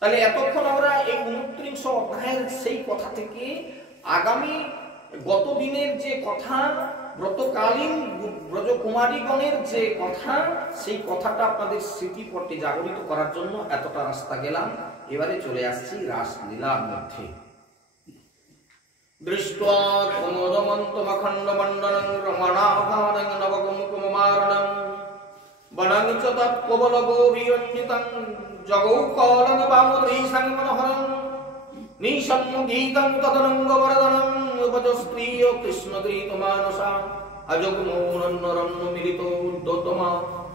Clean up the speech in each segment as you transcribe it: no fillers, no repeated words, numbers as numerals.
তাহলে এতক্ষণ আমরা এই 29 অধ্যায়ের সেই কথা থেকে আগামী গত দিনের যে কথা, ব্রতকালীন ব্রজকুমারীগণের যে কথা, সেই কথাটা আপনাদের স্মৃতিপটে জাগরিত করার জন্য এতটা রাস্তা গেলাম। এবারে চলে আসছি রাসলীলার মধ্যে। দৃष्ट्वा कुमुदमन्तमखण्डमण्डलं रमणाभारं नवकुमुकुममारणं वनं च तत्कवलगोभिरञ्जितं जगौकालं वामुद्रीशं मनोहरं निशं गीतं तदनङ्गवरदनं उपजस्त्रीय कृष्णगीतमानसा अजगमौनन्नरन्न मिलितो उद्योतमा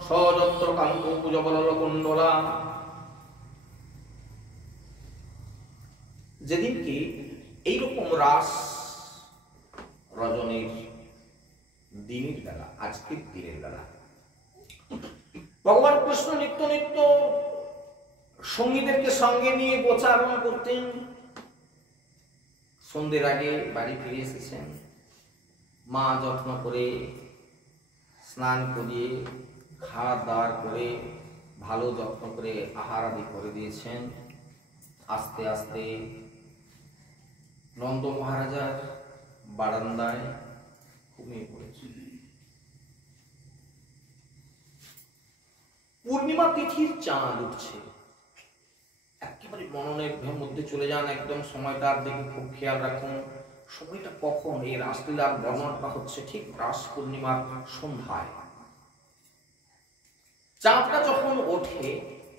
सजत्र कान्तो पूजबलकुण्डला। যেদিনকে এইরকম রাস রজনীর দিনের বেলা, আজকের দিনের বেলা ভগবান কৃষ্ণ নিত্য নিত্য সঙ্গীদেরকে সঙ্গে নিয়ে গোচারণ করতেন। সন্ধ্যের আগে বাড়ি ফিরে এসেছেন, মা যত্ন করে স্নান করিয়ে খাওয়া দাওয়ার করে ভালো যত্ন করে আহার আদি করে দিয়েছেন। আস্তে আস্তে নন্দ মহারাজার বারান্দায় ঘুমিয়ে পড়েছে। পূর্ণিমা তিথির চাঁদ উঠছে। একেবারে মননের মধ্যে চলে যান, একদম সময়টার দিকে খুব খেয়াল রাখুন। সময়টা কখন? এই রাসলীলার বর্ণনাটা হচ্ছে ঠিক রাস পূর্ণিমার সন্ধ্যায়। চাঁদটা যখন ওঠে,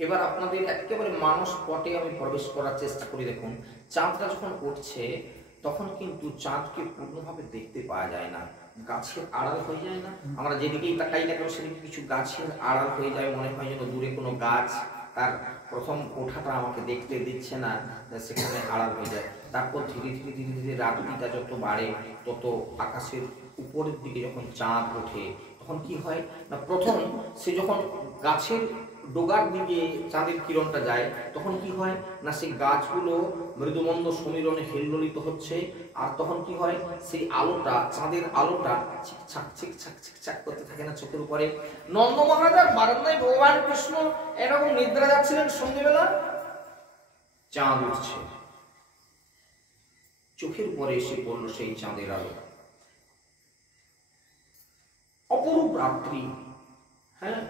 এবার আপনাদের একেবারে মানস পটে আমি প্রবেশ করার চেষ্টা করি। দেখুন, চাঁদটা যখন উঠছে তখন কিন্তু চাঁদকে পূর্ণভাবে দেখতে পাওয়া যায় না, গাছের আড়াল হয়ে যায় না। আমরা যেদিকেই তাকাই না কেন সেদিকে কিছু গাছের আড়াল হয়ে যায়, মনে হয় যেন দূরে কোনো গাছ তার প্রথম ওঠাটা আমাকে দেখতে দিচ্ছে না, সেখানে আড়াল হয়ে যায়। তারপর ধীরে ধীরে ধীরে ধীরে রাত্রিটা যত বাড়ে তত আকাশের উপরের দিকে যখন চাঁদ ওঠে তখন কি হয় না, প্রথম সে যখন গাছের ডোগার দিকে চাঁদের কিরণটা যায় তখন কি হয় না, সেই গাছগুলো মৃদুমন্দ সমীরণে হিল্লোলিত হচ্ছে। আর তখন কি হয়, সেই আলোটা, চাঁদের আলোটা ছিকছাক ছিকছাক ছিকছাক করতে থাকে না চোখের উপরে। নন্দ মহারাজার বারান্দায় ভগবান কৃষ্ণ এরকম নিদ্রা যাচ্ছিলেন, সন্ধ্যেবেলা চাঁদ উঠছে, চোখের উপরে এসে পড়লো সেই চাঁদের আলো। অপরূপ রাত্রি, হ্যাঁ,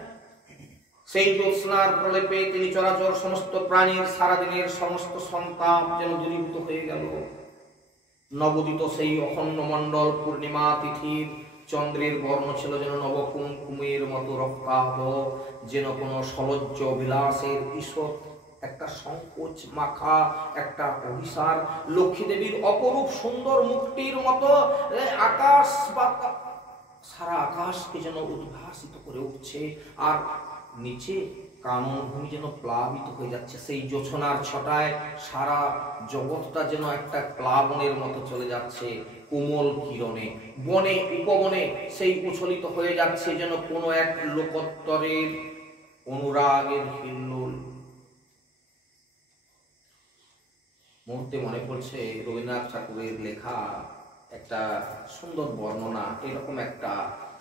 সেই জ্যোৎস্নার প্রলেপে তিনি চরাচর সমস্ত প্রাণীর সারাদিনের সমস্ত সন্তাপ যেন দূরীভূত হয়ে গেল। নবোদিত সেই অখণ্ড মণ্ডল পূর্ণিমা তিথির চন্দ্রের বর্ণ ছিল যেন নবকুমকুমের মতো রক্তাভ, যেন কোনো সলজ্জ বিলাসের ঈষৎ একটা সংকোচ মাখা একটা অভিসার। লক্ষ্মী দেবীর অপরূপ সুন্দর মুক্তির মতো আকাশ বা সারা আকাশকে যেন উদ্ভাসিত করে উঠছে, আর নিচে কাননভূমি যেন প্লাবিত হয়ে যাচ্ছে। সেই জোছনার ছটায় সারা জগৎটা যেন একটা প্লাবনের মতো চলে যাচ্ছে কোমল কিরণে। বনে উপবনে সেই উচ্ছলিত হয়ে যাচ্ছে যেন কোনো এক লোকোত্তরের অনুরাগের হিল্লোল। মুহূর্তে মনে পড়ছে রবীন্দ্রনাথ ঠাকুরের লেখা একটা সুন্দর বর্ণনা, এরকম একটা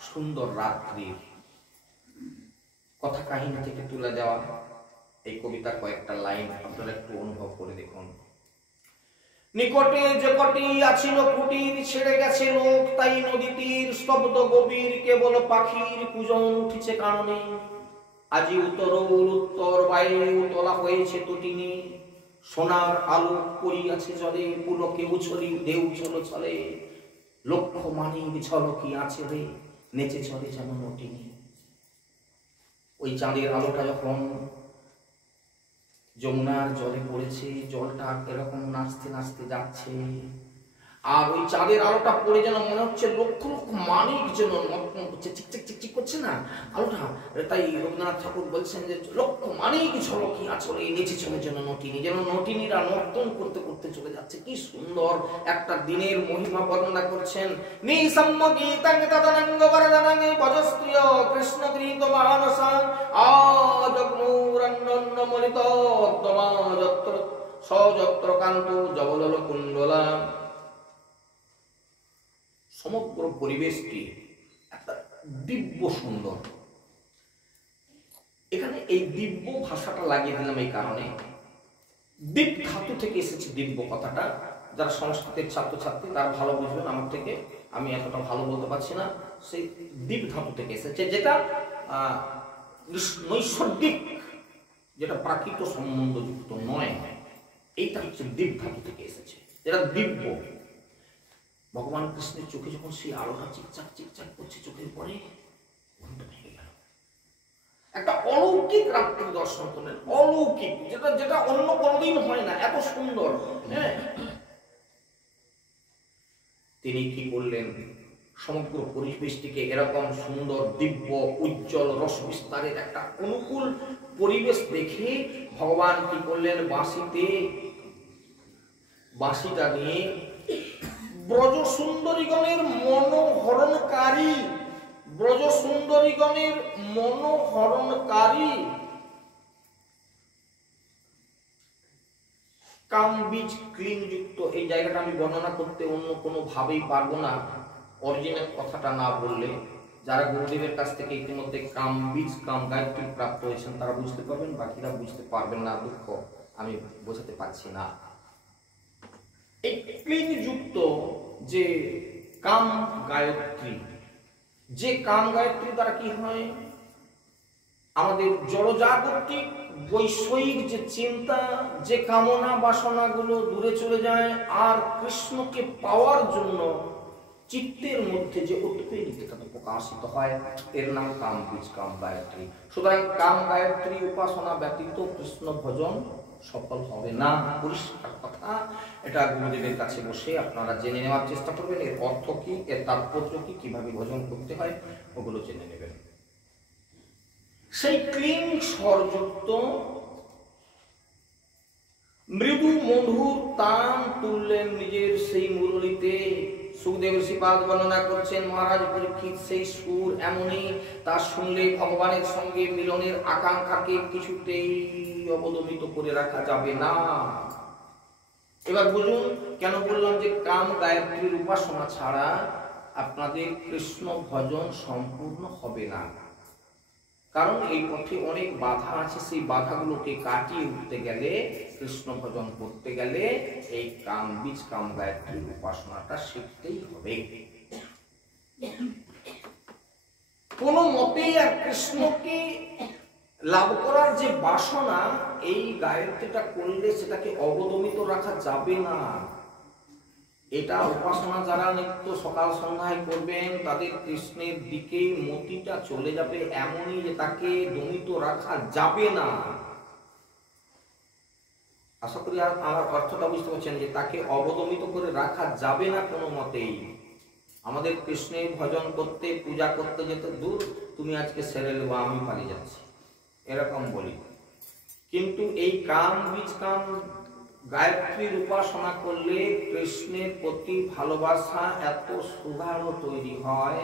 সুন্দর রাত্রির কথা কাহিনী থেকে তুলে দেওয়া এই কবিতার কয়েকটা লাইন আপনারা একটু অনুভব করে দেখুন। নিকটে যে কটি আছিল কুটির, ছেড়ে গেছে লোক তাই নদী তীর, স্তব্ধ গভীর কেবল পাখির কুজন উঠিছে কাননে। আজি উত্তর উত্তর বাইরে তোলা হয়েছে তটিনী, সোনার আলো পড়িয়াছে জলে, পুলকে উছলি ঢেউ চলো চলে, লক্ষ মানিক ঝলকি আছে রে, নেচে চলে যেন নটিনী। ওই চাঁদের আলোটা যখন যমুনার জলে পড়েছে, জলটা এরকম নাচতে নাচতে যাচ্ছে, আর ওই চাঁদের আলোটা পড়ে যেন মনে হচ্ছে লক্ষ লক্ষ মানিক যেন নর্তন করছে, চিকচিক চিকচিক করছে না আলোটা। তাই রবীন্দ্রনাথ ঠাকুর বলছেন যে লক্ষ মানিক ঝলকি আছলে নেচে চলে যেন নটিনী, যেন নটিনীরা নর্তন করতে করতে চলে যাচ্ছে। কি সুন্দর একটা দিনের মহিমা বর্ণনা করছেন। নিসম্ম গীতাং তদনঙ্গ বরদনং ভজস্ত্রিয় কৃষ্ণ গীত মানসাং আজগ্মূরন্ন মলিত তমা যত্র সযত্র কান্ত জবলল কুণ্ডলা। সমগ্র পরিবেশটি একটা দিব্য সুন্দর। এখানে এই দিব্য ভাষাটা লাগিয়ে দিলাম এই কারণে, দীপ ধাতু থেকে এসেছে দিব্য কথাটা। যারা সংস্কৃতের ছাত্রছাত্রী তারা ভালো বুঝবেন আমার থেকে, আমি এতটা ভালো বলতে পারছি না। সেই দীপ ধাতু থেকে এসেছে, যেটা নৈসর্গিক, যেটা প্রাকৃত সম্বন্ধযুক্ত নয়, এইটা হচ্ছে দীপ ধাতু থেকে এসেছে, যেটা দিব্য। ভগবান কৃষ্ণের চোখে যখন সেই আলোটা চিকচাক চিকচাক করছে চোখের পরে, মনটা ভেঙে গেল। একটা অলৌকিক রাত্রি দর্শন করলেন, অলৌকিক, যেটা যেটা অন্য কোনোদিন হয় না, এত সুন্দর। হ্যাঁ, তিনি কি করলেন, সমগ্র পরিবেশটিকে এরকম সুন্দর দিব্য উজ্জ্বল রস বিস্তারের একটা অনুকূল পরিবেশ দেখে ভগবান কি করলেন, বাঁশিটা নিয়ে ব্রজ সুন্দরীগণের মনোহরণকারী কামবীজ ক্লিন যুক্ত, এই জায়গাটা আমি বর্ণনা করতে অন্য কোনো ভাবেই পারবো না অরিজিনাল কথাটা না বললে। যারা গুরুদেবের কাছ থেকে ইতিমধ্যে কামবীজ কাম গায়ত্রী প্রাপ্ত হয়েছেন তারা বুঝতে পারবেন, বাকিরা বুঝতে পারবেন না, দুঃখ, আমি বোঝাতে পারছি না। এই ক্লিন যুক্ত যে কাম গায়ত্রী, যে কাম গায়ত্রী দ্বারা কি হয়, আমাদের জড়জাগতিক বৈষয়িক যে চিন্তা, যে কামনা বাসনাগুলো দূরে চলে যায়, আর কৃষ্ণকে পাওয়ার জন্য চিত্তের মধ্যে যে উৎপীড়িততা প্রকাশিত হয়, এর নাম কামবীজ কাম গায়ত্রী। সুতরাং কাম গায়ত্রী উপাসনা ব্যতীত কৃষ্ণ ভজন সফল হবে না, পরিষ্কার কথা। এটা গুরুদেবের কাছে বসে আপনারা জেনে নেওয়ার চেষ্টা করবেন, এর অর্থ কি, এর তাৎপর্য কি, কিভাবে ভজন করতে হয়, ওগুলো জেনে নেবেন। সেই ক্লিং স্বরযুক্ত মৃদু মধুর তান তুললেন নিজের সেই মুরলীতে। সুখদেব শ্রীপাদ বর্ণনা করছেন, মহারাজ পরীক্ষিত সেই সুর এমনই, তা শুনলে ভগবানের সঙ্গে মিলনের আকাঙ্ক্ষাকে কিছুতেই অবদমিত করে রাখা যাবে না। এবার বুঝুন কেন বললাম যে কাম গায়ত্রীর উপাসনা ছাড়া আপনাদের কৃষ্ণ ভজন সম্পূর্ণ হবে না। কারণ এই পথে অনেক বাধা আছে, সেই বাধাগুলোকে কাটিয়ে উঠতে গেলে, কৃষ্ণ ভজন করতে গেলে এই কামবীজ কাম গায়ত্রীর উপাসনাটা শিখতেই হবে। কোনো মতেই আর কৃষ্ণকে লাভ করার যে বাসনা, এই গায়ত্রীটা করলে সেটাকে অবদমিত রাখা যাবে না। এটা উপাসনা যারা নিত্য সকাল সন্ধ্যায় করবেন, তাদের কৃষ্ণের দিকেই মতিটা চলে যাবে, এমনই যে তাকে দমিত রাখা যাবে না। আশা করি আমার অর্থটা বুঝতে পারছেন, যে তাকে অবদমিত করে রাখা যাবে না কোনো মতেই। আমাদের কৃষ্ণের ভজন করতে, পূজা করতে যেতে, দূর তুমি আজকে সেরে নেবো, আমি পালিয়ে যাচ্ছি, এরকম বলি। কিন্তু এই কামবীজ কাম গায়ত্রীর উপাসনা করলে কৃষ্ণের প্রতি ভালোবাসা এত সুগাঢ় তৈরি হয়,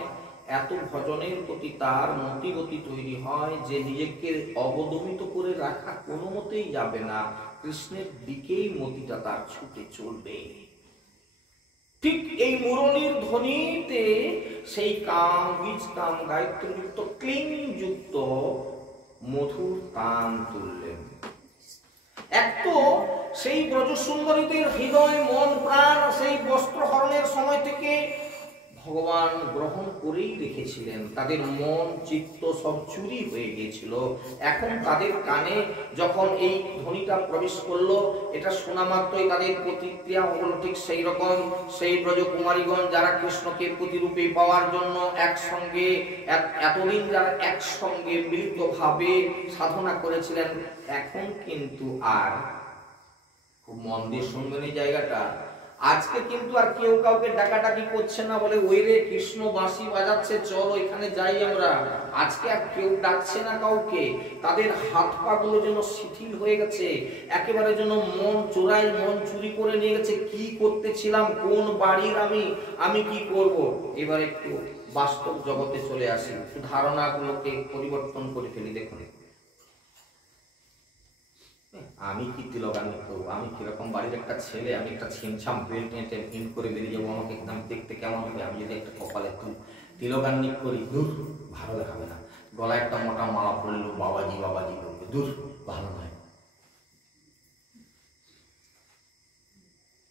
এত ভজনের প্রতি তার মতিগতি তৈরি হয়, যে নিজেকে অবদমিত করে রাখা কোনো মতেই যাবে না, কৃষ্ণের দিকেই মতিটা তার ছুটে চলবে। ঠিক এই মুরলীর ধ্বনিতে সেই কামবীজ কাম গায়ত্রী যুক্ত ক্লিং যুক্ত মধুর তান তুললেন। এক তো সেই ব্রজসুন্দরীদের হৃদয় মন প্রাণ সেই বস্ত্রহরণের সময় থেকে ভগবান গ্রহণ করেই রেখেছিলেন, তাদের মন চিত্ত সব চুরি হয়ে গিয়েছিল। এখন তাদের কানে যখন এই ধ্বনিটা প্রবেশ করলো, এটা শোনা মাত্রই তাদের প্রতিক্রিয়া হলো ঠিক সেই রকম। সেই ব্রজকুমারীগণ যারা কৃষ্ণকে প্রতিরূপে পাওয়ার জন্য একসঙ্গে এতদিন যারা একসঙ্গে মিলিতভাবে সাধনা করেছিলেন, এখন কিন্তু আর, খুব মন দিয়ে শুনবেন এই জায়গাটা, আজকে কিন্তু আর কেউ কাউকে ডাকাডাকি করছে না, বলে ওই রে কৃষ্ণ বাঁশি বাজাচ্ছে চল ওইখানে যাই আমরা। আজকে আর কেউ ডাকছে না কাউকে। তাদের হাত পা গুলো যেন শিথিল হয়ে গেছে, একেবারে যেন মন চোরাই, মন চুরি করে নিয়ে গেছে। কি করতেছিলাম, কোন বাড়ির আমি কি করব। এবার একটু বাস্তব জগতে চলে আসি, ধারণাগুলোকে পরিবর্তন করে ফেলি। দেখুন আমি কি তিলগানি করবো, আমি কিরকম বাড়ির একটা ছেলে, আমি একটা ছিমছাম বেল্ট নিয়ে প্রিন্ট করে বেরিয়ে যাবো, আমাকে একদম দেখতে কেমন হবে। আমি যদি একটা কপালে তিলগানি করি, দূর ভালো দেখাবে না। গলায় একটা মোটা মালা পড়লো, বাবাজি বাবাজি বলবে, দূর ভালো নয়।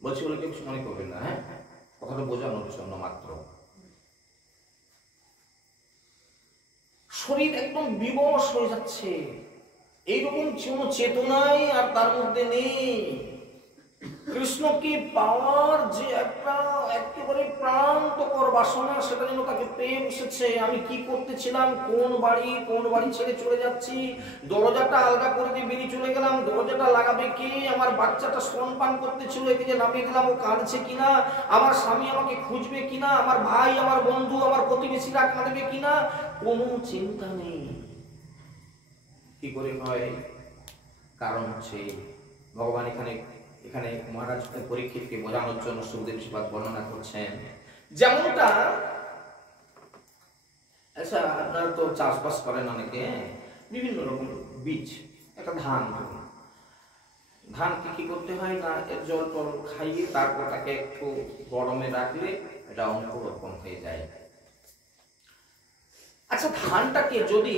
বলছি বলে কিছু মনে করবেন না, হ্যাঁ, কথাটা বোঝানোর জন্য মাত্র। শরীর একদম বিবশ হয়ে যাচ্ছে, এইরকম কোনো চেতনাই আর তার মধ্যে নেই। কৃষ্ণকে পাওয়ার যে একটা একেবারে প্রান্তকর বাসনা, সেটা যেন তাকে পেয়ে বসেছে। আমি কি করতেছিলাম, কোন বাড়ি ছেড়ে চলে যাচ্ছি, দরজাটা আলগা করে দিয়ে বেরিয়ে চলে গেলাম, দরজাটা লাগাবে কে, আমার বাচ্চাটা স্তনপান করতেছিল, একে যে নামিয়ে দিলাম ও কাঁদছে কিনা, আমার স্বামী আমাকে খুঁজবে কিনা, আমার ভাই, আমার বন্ধু, আমার প্রতিবেশীরা কাঁদবে কিনা, কোনো চিন্তা নেই। কি করে হয়? কারণ হচ্ছে ভগবান এখানে মহারাজ পরীক্ষিতকে বোঝানোর জন্য সুখদেব শিবাদ বর্ণনা করছেন। যেমনটা, আচ্ছা আপনারা তো চাষবাস করেন অনেকে, বিভিন্ন রকম বীজ, একটা ধানকে কি করতে হয় না, এর জল টল খাইয়ে তারপর তাকে একটু গরমে রাখলে এটা অঙ্কুরোপণ হয়ে যায়। আচ্ছা, ধানটাকে যদি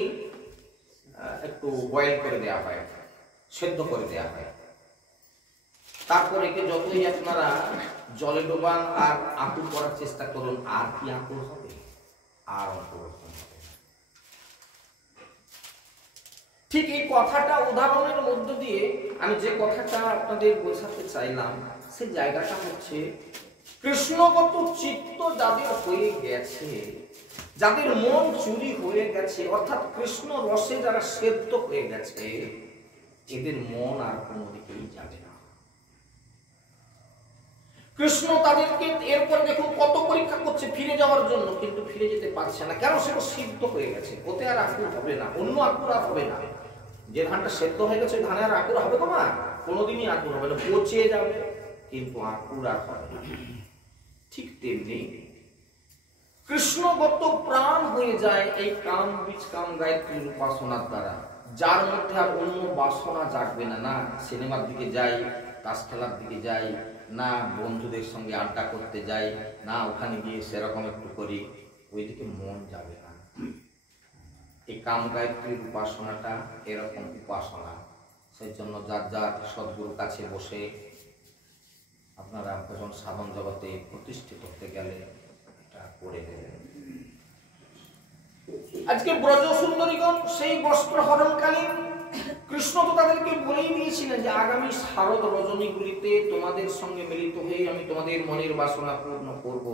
একটু বয়েল করে দেওয়া হয়, সেদ্ধ করে দেওয়া হয়, তারপর একে যতই আপনারা জলে ডোবান আর আঁকুর করার চেষ্টা করুন, আর কি আঁকুর হবে? আর অঙ্কুরোপণ হবে। ঠিক এই কথাটা উদাহরণের মধ্য দিয়ে আমি যে কথাটা আপনাদের বোঝাতে চাইলাম, সেই জায়গাটা হচ্ছে কৃষ্ণগত চিত্ত যাদের হয়ে গেছে, যাদের মন চুরি হয়ে গেছে, অর্থাৎ কৃষ্ণ রসে যারা সেদ্ধ হয়ে গেছে, এদের মন আর কোনো দিকেই যাবে না। কৃষ্ণ তাদেরকে এরপর দেখুন কত পরীক্ষা করছে ফিরে যাওয়ার জন্য, কিন্তু ফিরে যেতে পারছে না। কেন? সেটা সিদ্ধ হয়ে গেছে, ওতে আর আকুর হবে না, অন্য আকুর আর হবে না। যে ধানটা সেদ্ধ হয়ে গেছে ধানে আর আকুর হবে না, কোনোদিনই আকুর হবে না, পচে যাবে, কিন্তু আকুর আর হবে না। ঠিক তেমনি কৃষ্ণগত প্রাণ হয়ে যায় এই কাম বীজ কাম গায়ত্রীর উপাসনার দ্বারা, যার মধ্যে আর অন্য বাসনা জাগবে না। না সিনেমার দিকে যাই, তাস খেলার দিকে যাই, না বন্ধুদের সঙ্গে আড্ডা করতে যাই, না ওখানে গিয়ে সেরকম একটু করি, ওইদিকে মন যাবে না। এই কাম গায়ত্রীর উপাসনাটা এরকম উপাসনা। সেই জন্য যার যার সদ্গুরুর কাছে বসে আপনারা ভজন সাধন জগতে প্রতিষ্ঠিত হতে গেলে এটা করে দেবেন। আজকে ব্রজ সুন্দরীগণ সেই বস্ত্র হরণকালীন কৃষ্ণ তো তাদেরকে বলেই দিয়েছিলেন যে আগামী শারদ রজনীগুলিতে তোমাদের সঙ্গে মিলিত হয়ে আমি তোমাদের মনের বাসনা পূর্ণ করব।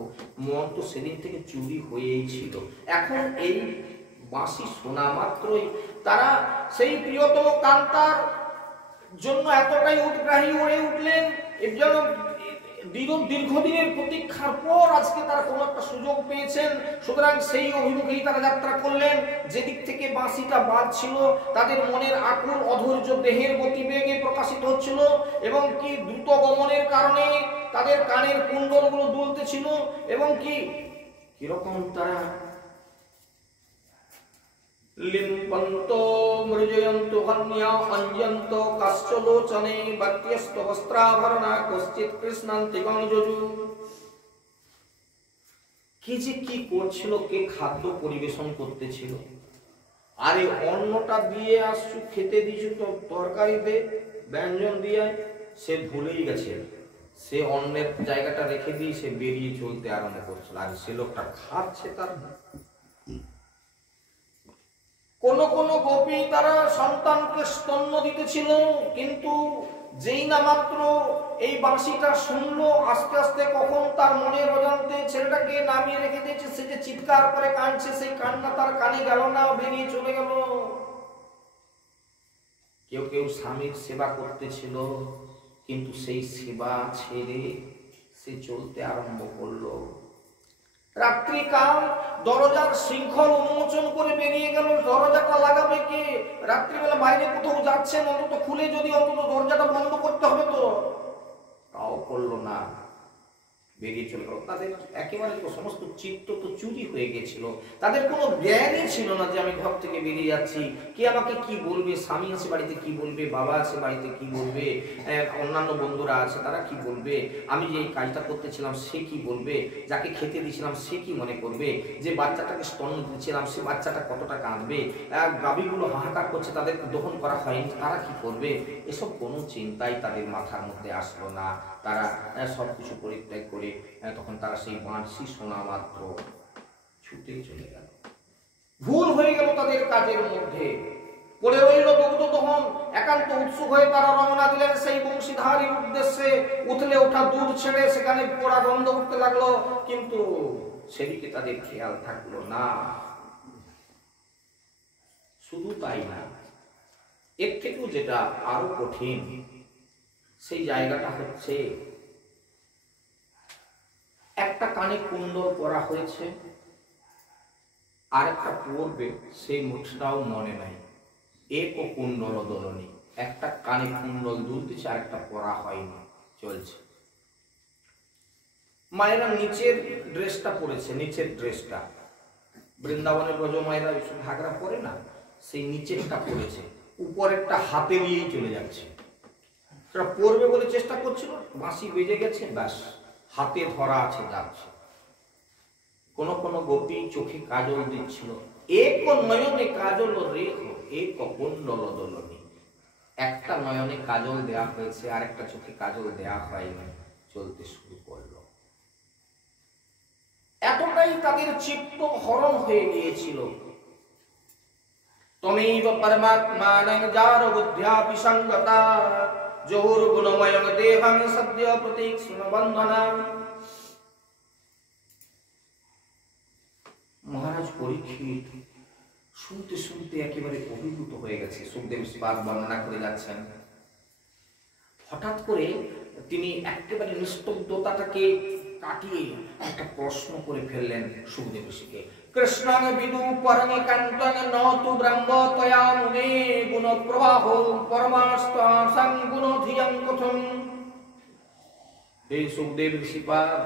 মন তো সেদিন থেকে চুরি হয়েই ছিল। এখন এই বাঁশি শোনা মাত্রই তারা সেই প্রিয়তম কান্তার জন্য এতটাই উৎগ্রাহী হয়ে উঠলেন, এর জন্য দীর্ঘদিনের প্রতীক্ষার পর আজকে তারা কোনো একটা সুযোগ পেয়েছেন। সুতরাং সেই অভিমুখেই তারা যাত্রা করলেন। যেদিক থেকে বাঁশিটা বাজছিল তাদের মনের আকুল অধৈর্য দেহের গতিবেগে প্রকাশিত হচ্ছিল, এবং কি দ্রুত গমনের কারণে তাদের কানের কুণ্ডলগুলো দুলতেছিল, এবং কি কিরকম তারা লিম্পন্তো মৃজয়ন্তু হন্যা অঞ্জন্ত কাশ্চলোচনে বাত্যস্ত বস্ত্রাভরণা কশ্চিৎ কৃষ্ণান্তি গণযজু। কে যে কি করছিল, কে খাদ্য পরিবেশন করতেছিল, আরে অন্নটা দিয়ে আসছু, খেতে দিছু তো তরকারিতে ব্যঞ্জন দিয়ে, সে ভুলেই গেছে, সে অন্নের জায়গাটা রেখে দিয়ে সে বেরিয়ে চলতে আরম্ভ করছিল, আর সে লোকটা খাচ্ছে তার। কোন কোন গোপী তারা সন্তানকে স্তন্য দিতেছিল, কিন্তু যেই না মাত্র এই বাঁশিটা শুনলো, আস্তে আস্তে কখন তার মনের অজান্তে ছেলেটাকে নামিয়ে রেখে দিয়েছে, সে যে চিৎকার করে কাঁদছে, সেই কান্না তার কানে গেল না, বেরিয়ে চলে গেল। কেউ কেউ স্বামীর সেবা করতেছিল, কিন্তু সেই সেবা ছেড়ে সে চলতে আরম্ভ করলো। রাত্রিকাল দরজার শৃঙ্খল উন্মোচন করে বেরিয়ে গেল, দরজাটা লাগাবে কে? রাত্রিবেলা বাইরে কোথাও যাচ্ছেন, অন্তত খুলে যদি অন্তত দরজাটা বন্ধ করতে হবে তো, তাও করলো না। বেরিয়ে চলে গেল। তাদের একেবারে তো সমস্ত চিত্ত তো চুরি হয়ে গেছিল, তাদের কোনো জ্ঞানই ছিল না যে আমি ঘর থেকে বেরিয়ে যাচ্ছি, কে আমাকে কি বলবে, স্বামী আছে বাড়িতে কি বলবে, বাবা আছে বাড়িতে কি বলবে, অন্যান্য বন্ধুরা আছে তারা কি বলবে, আমি যে এই কাজটা করতেছিলাম সে কি বলবে, যাকে খেতে দিয়েছিলাম সে কি মনে করবে, যে বাচ্চাটাকে স্তন দিচ্ছিলাম সে বাচ্চাটা কতটা কাঁদবে, গাভীগুলো হাহাকার করছে তাদেরকে দহন করা হয়নি তারা কি করবে, এসব কোনো চিন্তাই তাদের মাথার মধ্যে আসলো না। তারা সব কিছু পরিত্যাগ করে তখন তারা সেই বাঁশি শোনা মাত্র ছুটে চলে গেল। ভুল হয়ে গেল তাদের কাজের মধ্যে, পড়ে রইল দগ্ধ দহন। একান্ত উৎসুক হয়ে তারা রওনা দিলেন সেই বংশীধারীর উদ্দেশ্যে। উঠলে ওঠা দুধ ছেড়ে সেখানে পোড়া গন্ধ করতে লাগলো, কিন্তু সেদিকে তাদের খেয়াল থাকলো না। শুধু তাই না, এর থেকেও যেটা আরো কঠিন, সেই জায়গাটা হচ্ছে একটা কানে কুণ্ডল করা হয়েছে, আর একটা পড়বে সেই মুঠটাও মনে নাই। এক কুণ্ডল দোলনি, একটা কানে কুণ্ডল দুলতেছে আর একটা পরা হয়নি, চলছে। মায়েরা নিচের ড্রেসটা পরেছে, নিচের ড্রেসটা বৃন্দাবনের ব্রজ মায়েরা ঘাগরা পরে না, সেই নিচেরটা পরেছে, উপরেরটা হাতে নিয়েই চলে যাচ্ছে। সেটা পড়বে বলে চেষ্টা করছিল, বাঁশি বেজে গেছে, ব্যাস হাতে ধরা আছে, যাচ্ছে। কোন কোন গোপী চোখে কাজল দিচ্ছিল, এক নয়নে কাজল রেখ এক কুণ্ডল দোলনি। একটা নয়নে কাজল দেয়া হয়েছে আর একটা চোখে কাজল দেয়া হয়নি, চলতে শুরু করলো। এতটাই তাদের চিত্ত হরণ হয়ে গিয়েছিল। তমেব পরমাত্মানং যার বুদ্ধ্যা বিসঙ্গতা জহুর গুণময়ং দেহং সদ্য প্রতীক্ষ্ণ বন্ধনম। মহারাজ পরীক্ষিত শুনতে শুনতে একেবারে অভিভূত হয়ে গেছে। সুখদেব বাদ বর্ণনা করে যাচ্ছেন, হঠাৎ করে তিনি একেবারে নিস্তব্ধতাটাকে কাটিয়ে একটা প্রশ্ন করে ফেললেন সুখদেব ঋষিকে। কৃষ্ণং বিদু পরং কান্তং নতু ব্রহ্ম তয়া মুনে গুণ প্রবাহ পরমাস্তাং গুণ ধিয়ং কথম। হে সুখদেব ঋষিপাদ,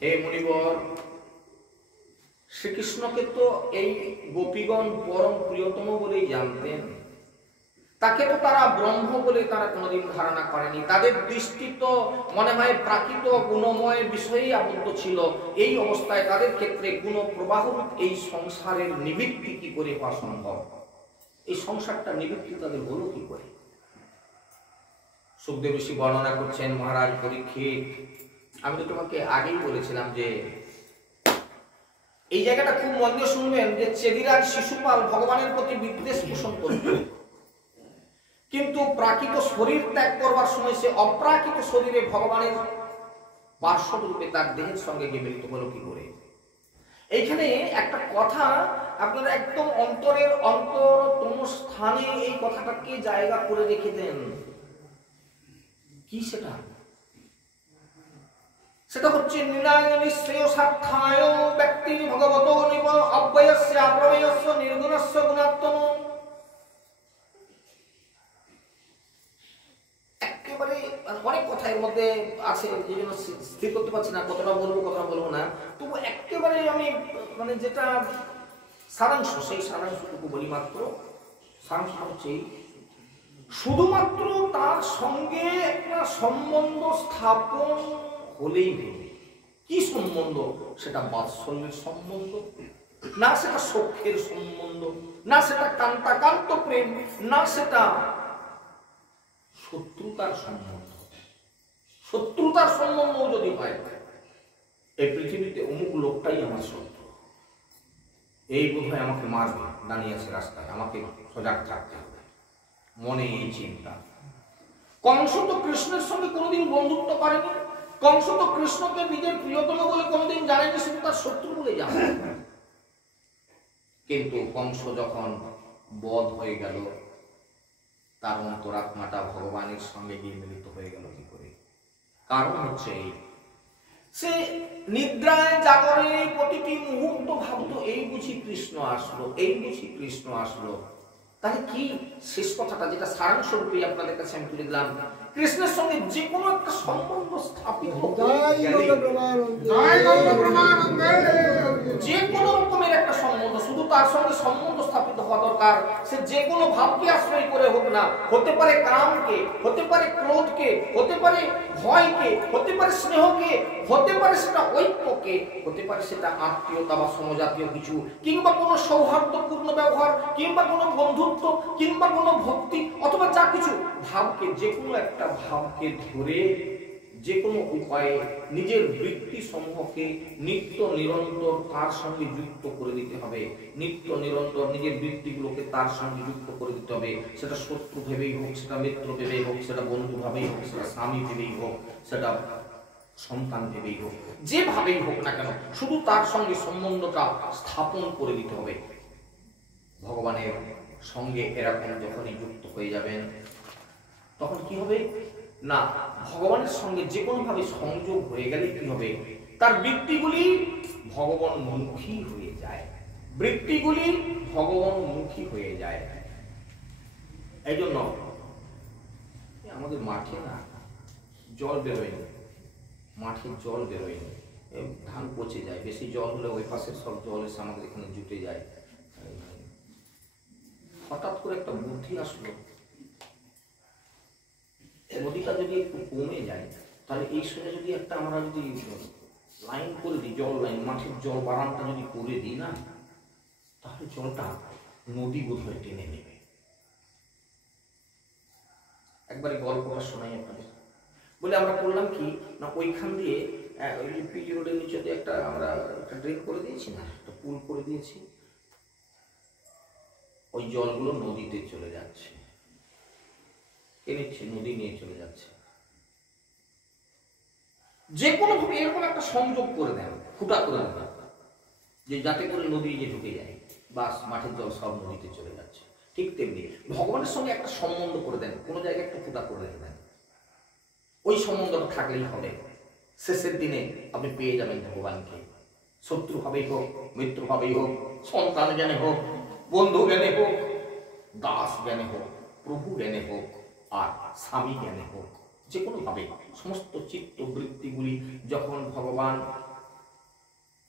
হে মুনিবর, শ্রীকৃষ্ণকে তো এই গোপীগণ পরম প্রিয়তম বলেই জানতেন, তাকে তো তারা ব্রহ্ম বলে তারা কোনোদিন ধারণা করেনি। তাদের দৃষ্টি তো মনে হয় প্রাকৃত গুণময় বিষয়ে আবদ্ধ ছিল। এই অবস্থায় তাদের ক্ষেত্রে গুণ প্রবাহ এই সংসারের নিবৃত্তি কি করে হওয়া সম্ভব? এই সংসারটা নিবৃত্তি তাদের হলো কি করে? সুখদেব ঋষি বর্ণনা করছেন, মহারাজ পরীক্ষিত, আমি তো তোমাকে আগেই বলেছিলাম যে এই জায়গাটা খুব মন দিয়ে শুনবেন, যে চেদিরাজ শিশুপাল ভগবানের প্রতি বিদ্বেষ পোষণ করত, কিন্তু প্রাকৃত শরীর ত্যাগ করবার সময় সে অপ্রাকৃত শরীরে ভগবানের পার্শ্বদ রূপে তার দেহের সঙ্গে গিয়ে মিলিত হলো কি করে? এইখানে একটা কথা আপনারা একদম অন্তরের অন্তরতম স্থানে এই কথাটাকে জায়গা করে রেখে দেন। কি সেটা? সেটা হচ্ছে নিরায়নী শ্রেয়সার্থায় ব্যক্তির ভগবত নিব অব্যয়স্য অপ্রমেয়স্য নির্গুণস্য গুণাত্মন। একেবারে অনেক কথা এর মধ্যে আছে, যে জন্য স্থির করতে পারছি না কতটা বলবো কতটা বলবো না, তবু একেবারে আমি মানে যেটা সারাংশ, সেই সারাংশটুকু বলি মাত্র। সারাংশ হচ্ছে শুধুমাত্র তার সঙ্গে একটা সম্বন্ধ স্থাপন হলেই হবে। কি সম্বন্ধ? সেটা বাৎসল্যের সম্বন্ধ না, সেটা সখ্যের সম্বন্ধ না, সেটা কান্তাকান্ত প্রেম না, সেটা শত্রুতার সম্বন্ধ। শত্রুতার সম্বন্ধ যদি হয়, এই পৃথিবীতে অমুক লোকটাই আমার শত্রু, এই বোধহয় আমাকে মারবে, দাঁড়িয়ে আছে রাস্তায়, আমাকে সজাগ থাকতে হবে, মনে এই চিন্তা। কংস তো কৃষ্ণের সঙ্গে কোনোদিন বন্ধুত্ব করেনি, কংস তো কৃষ্ণকে নিজের প্রিয়তম বলে কোনোদিন জানেনি, শুধু তার শত্রু বলে জানে। কিন্তু কংস যখন বধ হয়ে গেল, তার অন্তরাত্মাটা ভগবানের সঙ্গে গিয়ে মিলিত হয়ে গেল কি করে? কারণ হচ্ছে এই, সে নিদ্রায় জাগরে প্রতিটি মুহূর্ত ভাবতো এই বুঝি কৃষ্ণ আসলো, এই বুঝি কৃষ্ণ আসলো। তাহলে কি শেষ কথাটা, যেটা সারাংশ রূপে আপনাদের কাছে আমি তুলে দিলাম, কৃষ্ণের সঙ্গে যে কোনো একটা সম্বন্ধ স্থাপিত যে কোনো রকমের একটা সম্বন্ধ, শুধু তার সঙ্গে সম্বন্ধ স্থাপিত হওয়া দরকার। সে যে কোনো ভাবকে আশ্রয় করে হোক না, হতে পারে কামকে, হতে পারে ক্রোধকে, হতে পারে ভয়কে, হতে পারে স্নেহকে, হতে পারে সেটা ঐক্যকে, হতে পারে সেটা আত্মীয়তা বা সমজাতীয় কিছু, কিংবা কোনো সৌহার্দ্যপূর্ণ ব্যবহার, কিংবা কোনো বন্ধুত্ব, কিংবা কোনো ভক্তি, অথবা যা কিছু ভাবকে, যে কোনো একটা ভাবকে ধরে যে কোনো উপায়ে নিজের বৃত্তি সমূহকে নিত্য নিরন্তর তার সঙ্গে যুক্ত করে দিতে হবে। নিত্য নিরন্তর নিজের বৃত্তিগুলোকে তার সঙ্গে যুক্ত করে দিতে হবে। সেটা শত্রু ভেবেই হোক, সেটা মিত্র ভেবেই হোক, সেটা বন্ধু ভাবেই হোক, সেটা স্বামী ভেবেই হোক, সেটা সন্তান ভেবেই হোক, যেভাবেই হোক না কেন, শুধু তার সঙ্গে সম্বন্ধটা স্থাপন করে দিতে হবে। ভগবানের সঙ্গে এরকম যখনই যুক্ত হয়ে যাবেন, তখন কি হবে না, ভগবানের সঙ্গে যে কোনো ভাবে সংযোগ হয়ে গেলে কি হবে, তার বৃত্তিগুলি ভগবানমুখী হয়ে যায়, বৃত্তিগুলি ভগবানমুখী হয়ে যায়। এই জন্য আমাদের মাঠে না জল বেরোয়নি, মাঠে জল বেরোয়নি, ধান পচে যায়, বেশি জল হলে ওই পাশের সব জল এসে আমাদের এখানে জুটে যায়। হঠাৎ করে একটা বুদ্ধি আসলো, নদীটা যদি একটু কমে যায়, তাহলে এই সময় যদি একটা আমরা যদি লাইন করে দিই, জল লাইন, মাঠের জল বারানটা যদি করে দিই না, তাহলে জলটা নদী বোধহয় টেনে নেবে। একবারে গল্পটা শোনাই আপনাদের। বলে আমরা করলাম কি না, ওইখান দিয়ে ওই যে পিজি রোডের নিচে দিয়ে আমরা একটা ড্রেন করে দিয়েছি না, একটা পুল করে দিয়েছি, ওই জলগুলো নদীতে চলে যাচ্ছে, এনেছে নদী নিয়ে চলে যাচ্ছে। যে কোনো ভাবে এরকম একটা সংযোগ করে দেন, ফুটা করে দেন, যে যাতে করে নদী যে ঢুকে যায়, বাস মাঠের জল সব নদীতে চলে যাচ্ছে। ঠিক তেমনি ভগবানের সঙ্গে একটা সম্বন্ধ করে দেন, কোনো জায়গায় একটা ফুটা করে দেন, ওই সম্বন্ধটা থাকলেই হবে। শেষের দিনে আপনি পেয়ে যাবেন ভগবানকে, শত্রু ভাবেই হোক, মিত্র ভাবেই হোক, সন্তান জ্ঞানে হোক, বন্ধু জ্ঞানে হোক, দাস জ্ঞানে হোক, প্রভু জ্ঞানে হোক, আর স্বামী জ্ঞানে হোক, যে কোনো ভাবে সমস্ত চিত্ত বৃত্তিগুলি যখন ভগবান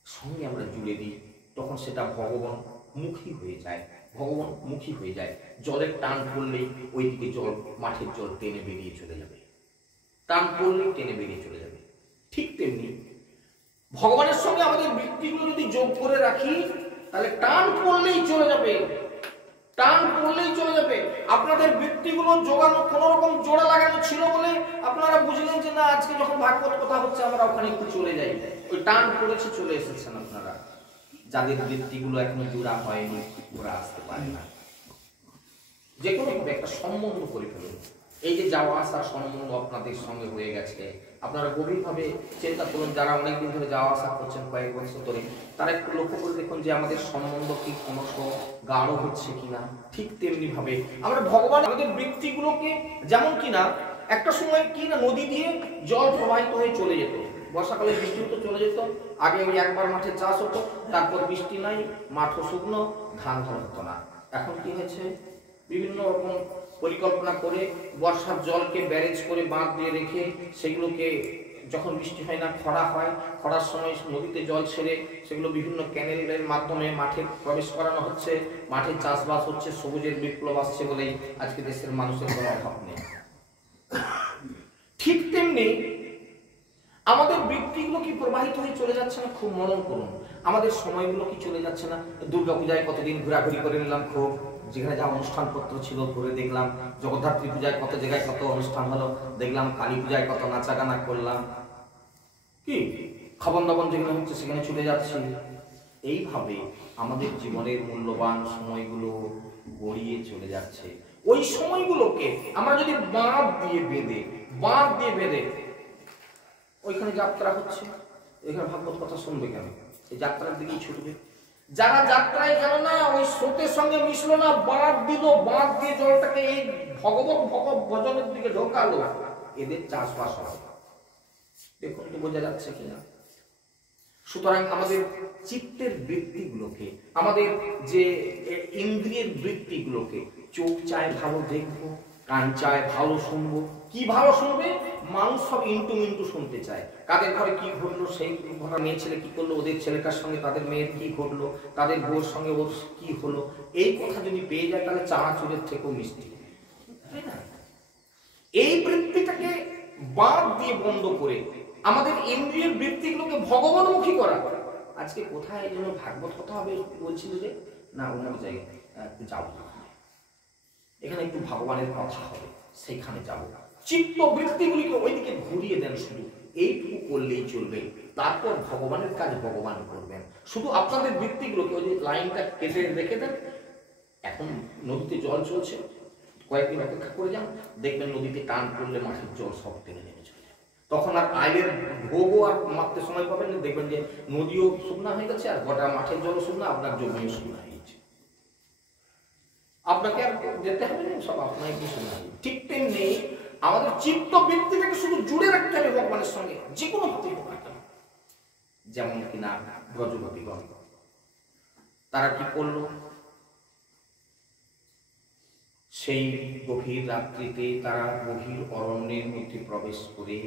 সঙ্গে আমরা জুড়ে দিই, তখন সেটা ভগবান মুখী হয়ে যায়, ভগবান মুখী হয়ে যায়। জলের টান পড়লেই ওইদিকে জল, মাঠের জল টেনে বেরিয়ে চলে যাবে, টান পড়লেই টেনে বেরিয়ে চলে যাবে। ঠিক তেমনি ভগবানের সঙ্গে আমাদের বৃত্তিগুলো যদি যোগ করে রাখি, তাহলে টান পড়লেই চলে যাবে, টান পড়লেই চলে যাবে। আপনাদের বৃত্তিগুলো জোগানো, কোন রকম জোড়া লাগানো ছিল বলে আপনারা বুঝলেন যে না, আজকে যখন ভাগবত কথা হচ্ছে আমরা ওখানে একটু চলে যাই, ওই টান পড়েছে, চলে এসেছেন আপনারা। যাদের বৃত্তিগুলো এখনো জোড়া হয়নি, ওরা আসতে পারে না। যে কোনো ভাবে একটা সম্বন্ধ করে ফেলুন। এই যে যাওয়া আসার সম্বন্ধ আপনাদের সঙ্গে হয়ে গেছে, আপনারা গভীরভাবে চিন্তা করুন, যারা অনেকদিন ধরে যাওয়া আসা করছেন কয়েক বছর ধরে, তারা একটু লক্ষ্য করে দেখুন যে আমাদের সম্বন্ধ কি ক্রমশ গাঢ় হচ্ছে কিনা। ঠিক তেমনি ভাবে আমরা ভগবান আমাদের বৃত্তিগুলোকে, যেমন কিনা একটা সময় কি না নদী দিয়ে জল প্রবাহিত হয়ে চলে যেত, বর্ষাকালে বৃষ্টি হতো, চলে যেত। আগে ওই একবার মাঠে চাষ হতো, তারপর বৃষ্টি নাই, মাঠও শুকনো, ধান ভালো হতো না। এখন কি হয়েছে, বিভিন্ন রকম পরিকল্পনা করে বর্ষার জলকে ব্যারেজ করে বাঁধ দিয়ে রেখে, সেগুলোকে যখন বৃষ্টি হয় না, খরা হয়, খরার সময় নদীতে জল ছেড়ে সেগুলো বিভিন্ন ক্যানেলের মাধ্যমে মাঠে প্রবেশ করানো হচ্ছে, মাঠে চাষবাস হচ্ছে। সবুজের বিপ্লব আসছে বলেই আজকে দেশের মানুষের কোনো অভাব নেই। ঠিক তেমনি আমাদের বৃত্তিগুলো কি প্রবাহিত হয়ে চলে যাচ্ছে না? খুব মনন করুন, আমাদের সময়গুলো কি চলে যাচ্ছে না? দুর্গাপূজায় কতদিন ঘোরাঘুরি করে নিলাম, খুব যেখানে যা অনুষ্ঠান পত্র ছিল ঘুরে দেখলাম, জগদ্ধাত্রী পূজায় কত জায়গায় কত অনুষ্ঠান হলো দেখলাম, কালী পূজায় কত নাচা গানা করলাম, কি খাবন দাবন যেখানে হচ্ছে সেখানে চলে যাচ্ছি। এইভাবে আমাদের জীবনের মূল্যবান সময়গুলো গড়িয়ে চলে যাচ্ছে। ওই সময়গুলোকে আমরা যদি বাঁধ দিয়ে বেঁধে ওইখানে যাত্রা হচ্ছে, এখানে ভাগবত কথা শুনবে কেন? এই যাত্রার দিকেই ছুটবে। যারা যাত্রায় গেল না, ওই স্রোতের সঙ্গে মিশলো না, বাঁধ দিয়ে জলটাকে এই ভগবত ভজনের দিকে ঢোকালো, এদের চাষবাস হবে। দেখুন তো বোঝা যাচ্ছে কিনা? সুতরাং আমাদের চিত্তের বৃত্তিগুলোকে, আমাদের যে ইন্দ্রিয়ের বৃত্তিগুলোকে, চোখ চায় ভালো দেখবো, কান চায় ভালো শুনবো, কি ভালো শুনবে? মানুষ সব ইন্টু মিন্টু শুনতে চায়। কাদের ঘরে কি ঘটলো, সেই ঘটনা, মেয়ে ছেলে কি করলো, ওদের ছেলেটার সঙ্গে তাদের মেয়ের কি ঘটলো, তাদের বউর সঙ্গে ওর কি হলো, এই কথা যদি পেয়ে যায় তাহলে চানাচুরের থেকেও মিষ্টি, তাই না? এই বৃত্তিটাকে বাদ দিয়ে বন্ধ করে আমাদের ইন্দ্রিয় বৃত্তিগুলোকে ভগবানমুখী করা। আজকে কোথায় যেন ভাগবত কথা হবে বলছিল যে, না অন্য জায়গায় যাবো, এখানে একটু ভগবানের কথা হবে, সেইখানে যাবো। চিত্ত বৃত্তিগুলিকে ওইদিকে ঘুরিয়ে দেন, শুধু এইটুকু করলেই চলবে। তারপর ভগবানের কাজ ভগবান করবেন। শুধু আপনাদের বৃত্তিগুলোকে ওই যে লাইনটা কেটে রেখে দেন। এখন নদীতে জল চলছে, কয়েকদিন অপেক্ষা করে যান, দেখবেন নদীতে টান করলে মাঠের জল সব টেনে নেমে চলে যাবে। তখন আর আইলের ভোগও আর মারতে সময় পাবেন না। দেখবেন যে নদীও শুকনা হয়ে গেছে, আর গোটা মাঠের জলও শুকনা, আপনার জমিও শুকনা হয়ে গেছে। আপনাকে আর যেতে হবে না, সব আপনাকে কি শুকনা হবে। ঠিক তেমনি আমাদের চিত্ত বৃত্তিটাকে শুধু জুড়ে রাখতে হবে ভগবানের সঙ্গে, যে কোনো ভাবে হোক না কেন। যেমন কিনা ব্রজগোপীগণ, তারা কি করলো? সেই গভীর রাত্রিতে তারা গভীর অরণ্যের মধ্যে প্রবেশ করে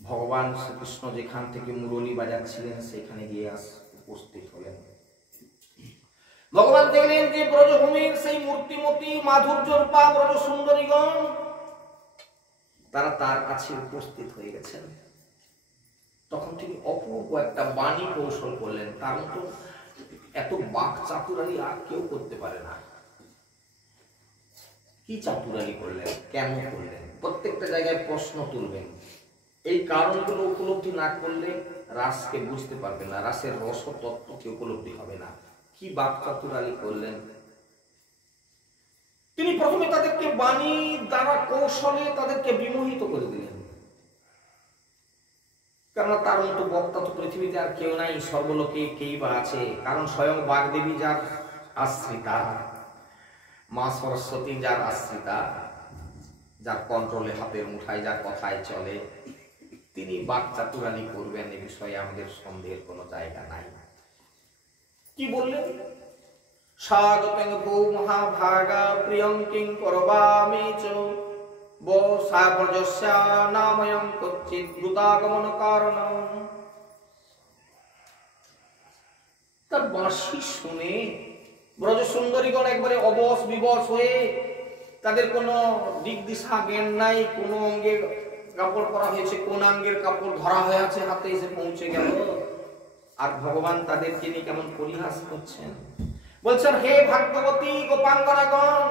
ভগবান শ্রীকৃষ্ণ যেখান থেকে মুরলী বাজাচ্ছিলেন সেখানে গিয়ে উপস্থিত হলেন। ভগবান দেখলেন যে ব্রজভূমির সেই মূর্তিমতী মাধুর্যরূপা ব্রজ সুন্দরীগণ তারা তার কাছে উপস্থিত হয়ে গেছেন। তখন তিনি অপূর্ব একটা বাণী কৌশল করলেন, তার মতো এত বাক চাতুরালি আর কেউ করতে পারে না। কি চাতুরালি করলেন, কেন করলেন? প্রত্যেকটা জায়গায় প্রশ্ন তুলবেন। এই কারণগুলো উপলব্ধি না করলে রাসকে বুঝতে পারবে না, রাসের রস তত্ত্বকে উপলব্ধি হবে না। কি বাক চাতুরালি করলেন? তিনি প্রথমে তাদেরকে বাণী দ্বারা কৌশলে তাদেরকে বিমোহিত করে দিলেন। কেননা তার মতো বক্তা তো পৃথিবীতে আর কেউ নাই, সর্বলোকে কেই বা আছে। কারণ স্বয়ং বাগদেবী যার আশ্রিতা, মা সরস্বতী যার আশ্রিতা, যার কন্ট্রোলে হাতের মুঠায়, যার কথায় চলে, তিনি বাক চাতুরালি করবেন এ বিষয়ে আমাদের সন্দেহের কোনো জায়গা নাই। কি বললেন? স্বাগতং ভূ মহাভাগা প্রিয়ং কিং করবামি চ বো সাবর্জস্যা নাময়ং কচ্চিৎ দ্রুতাগমন কারণম। তার বাঁশি শুনে ব্রজ সুন্দরীগণ একবারে অবশ বিবশ হয়ে, তাদের কোনো দিক দিশা জ্ঞান নাই, কোন অঙ্গে কাপড় পরা হয়েছে, কোন অঙ্গের কাপড় ধরা হয়ে আছে, হাতে এসে পৌঁছে গেল। আর ভগবান তাদেরকে নিয়ে কেমন পরিহাস করছেন, বলছেন হে ভাগ্যবতী গোপাঙ্গনাগণ,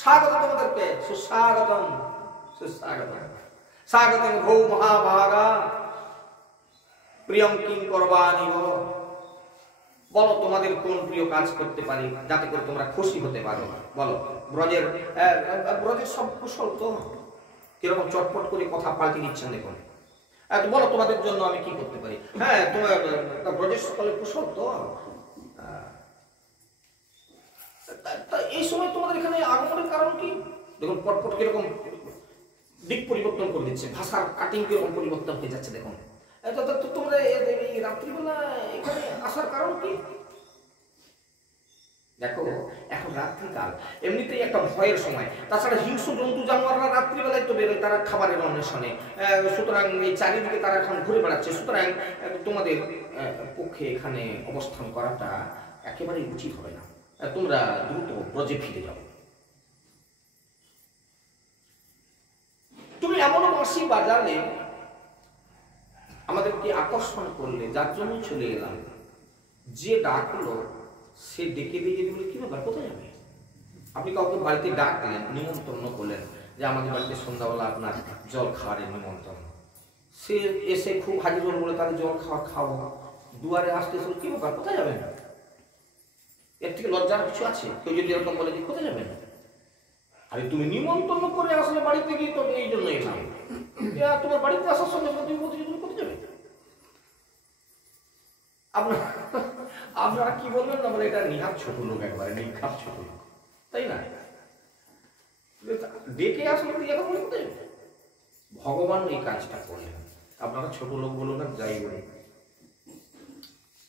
স্বাগত তোমাদেরকে, সুস্বাগতম সুস্বাগতম। স্বাগতম ভৌ মহাভাগা প্রিয়ং কিং করবানিব। বলো তোমাদের কোন প্রিয় কাজ করতে পারি যাতে করে তোমরা খুশি হতে পারো, বলো। ব্রজের সব কুশল তো, কিরকম চটপট করে কথা পাল্টে দিচ্ছেন দেখুন। বলো তোমাদের জন্য আমি কি করতে পারি। হ্যাঁ, তোমার ব্রজের সকলে কুশল তো। এই সময় তোমাদের এখানে আগমনের কারণ কি? দেখুন পটপট কিরকম দিক পরিবর্তন করে দিচ্ছে, ভাষার কাটিং কিরকম পরিবর্তন হয়ে যাচ্ছে দেখুন। তোমরা এই রাত্রিবেলা এখানে আসার কারণ কি? দেখো এখন রাত্রিকাল, এমনিতেই একটা ভয়ের সময়। তাছাড়া হিংস্র জন্তু জানোয়াররা রাত্রিবেলায় তো বেরোয় তারা খাবারের অন্বেষণে। সুতরাং এই চারিদিকে তারা এখন ঘুরে বেড়াচ্ছে। সুতরাং তোমাদের পক্ষে এখানে অবস্থান করাটা একেবারেই উচিত হবে না। তোমরা দ্রুত ব্রজে ফিরে যাও। তুমি এমনও বাঁশি বাজালে, আমাদেরকে আকর্ষণ করলে, যার জন্য চলে এলাম। যে ডাকলো সে ডেকে দিয়ে যদি বলে কি ব্যাপার, কোথায় যাবে? আপনি কাউকে বাড়িতে ডাকলেন, নিমন্ত্রণ করলেন যে আমাদের বাড়িতে সন্ধ্যাবেলা আপনার জল খাওয়ারের নিমন্ত্রণ। সে এসে খুব হাজির হল বলে তাদের জল খাওয়াবো, দুয়ারে আসতে কি ব্যাপার, কোথায় যাবেন? এর থেকে লজ্জার কিছু আছে? কেউ যদি এরকম বলে যে কোথায় যাবেন, আরে তুমি নিমন্ত্রণ করে আসলে বাড়িতে গিয়ে তো এই জন্য এলাম, তোমার বাড়িতে আসার সঙ্গে তুমি বলতে তুমি কোথায় যাবে? আপনারা কি বলবেন না, বলে এটা নিহাত ছোট লোক, একবারে নিখাত ছোট লোক, তাই না? ডেকে আসলে বলে কোথায় যাবে? ভগবান এই কাজটা করলেন। আপনারা ছোট লোক বলুন না যাই বলুন,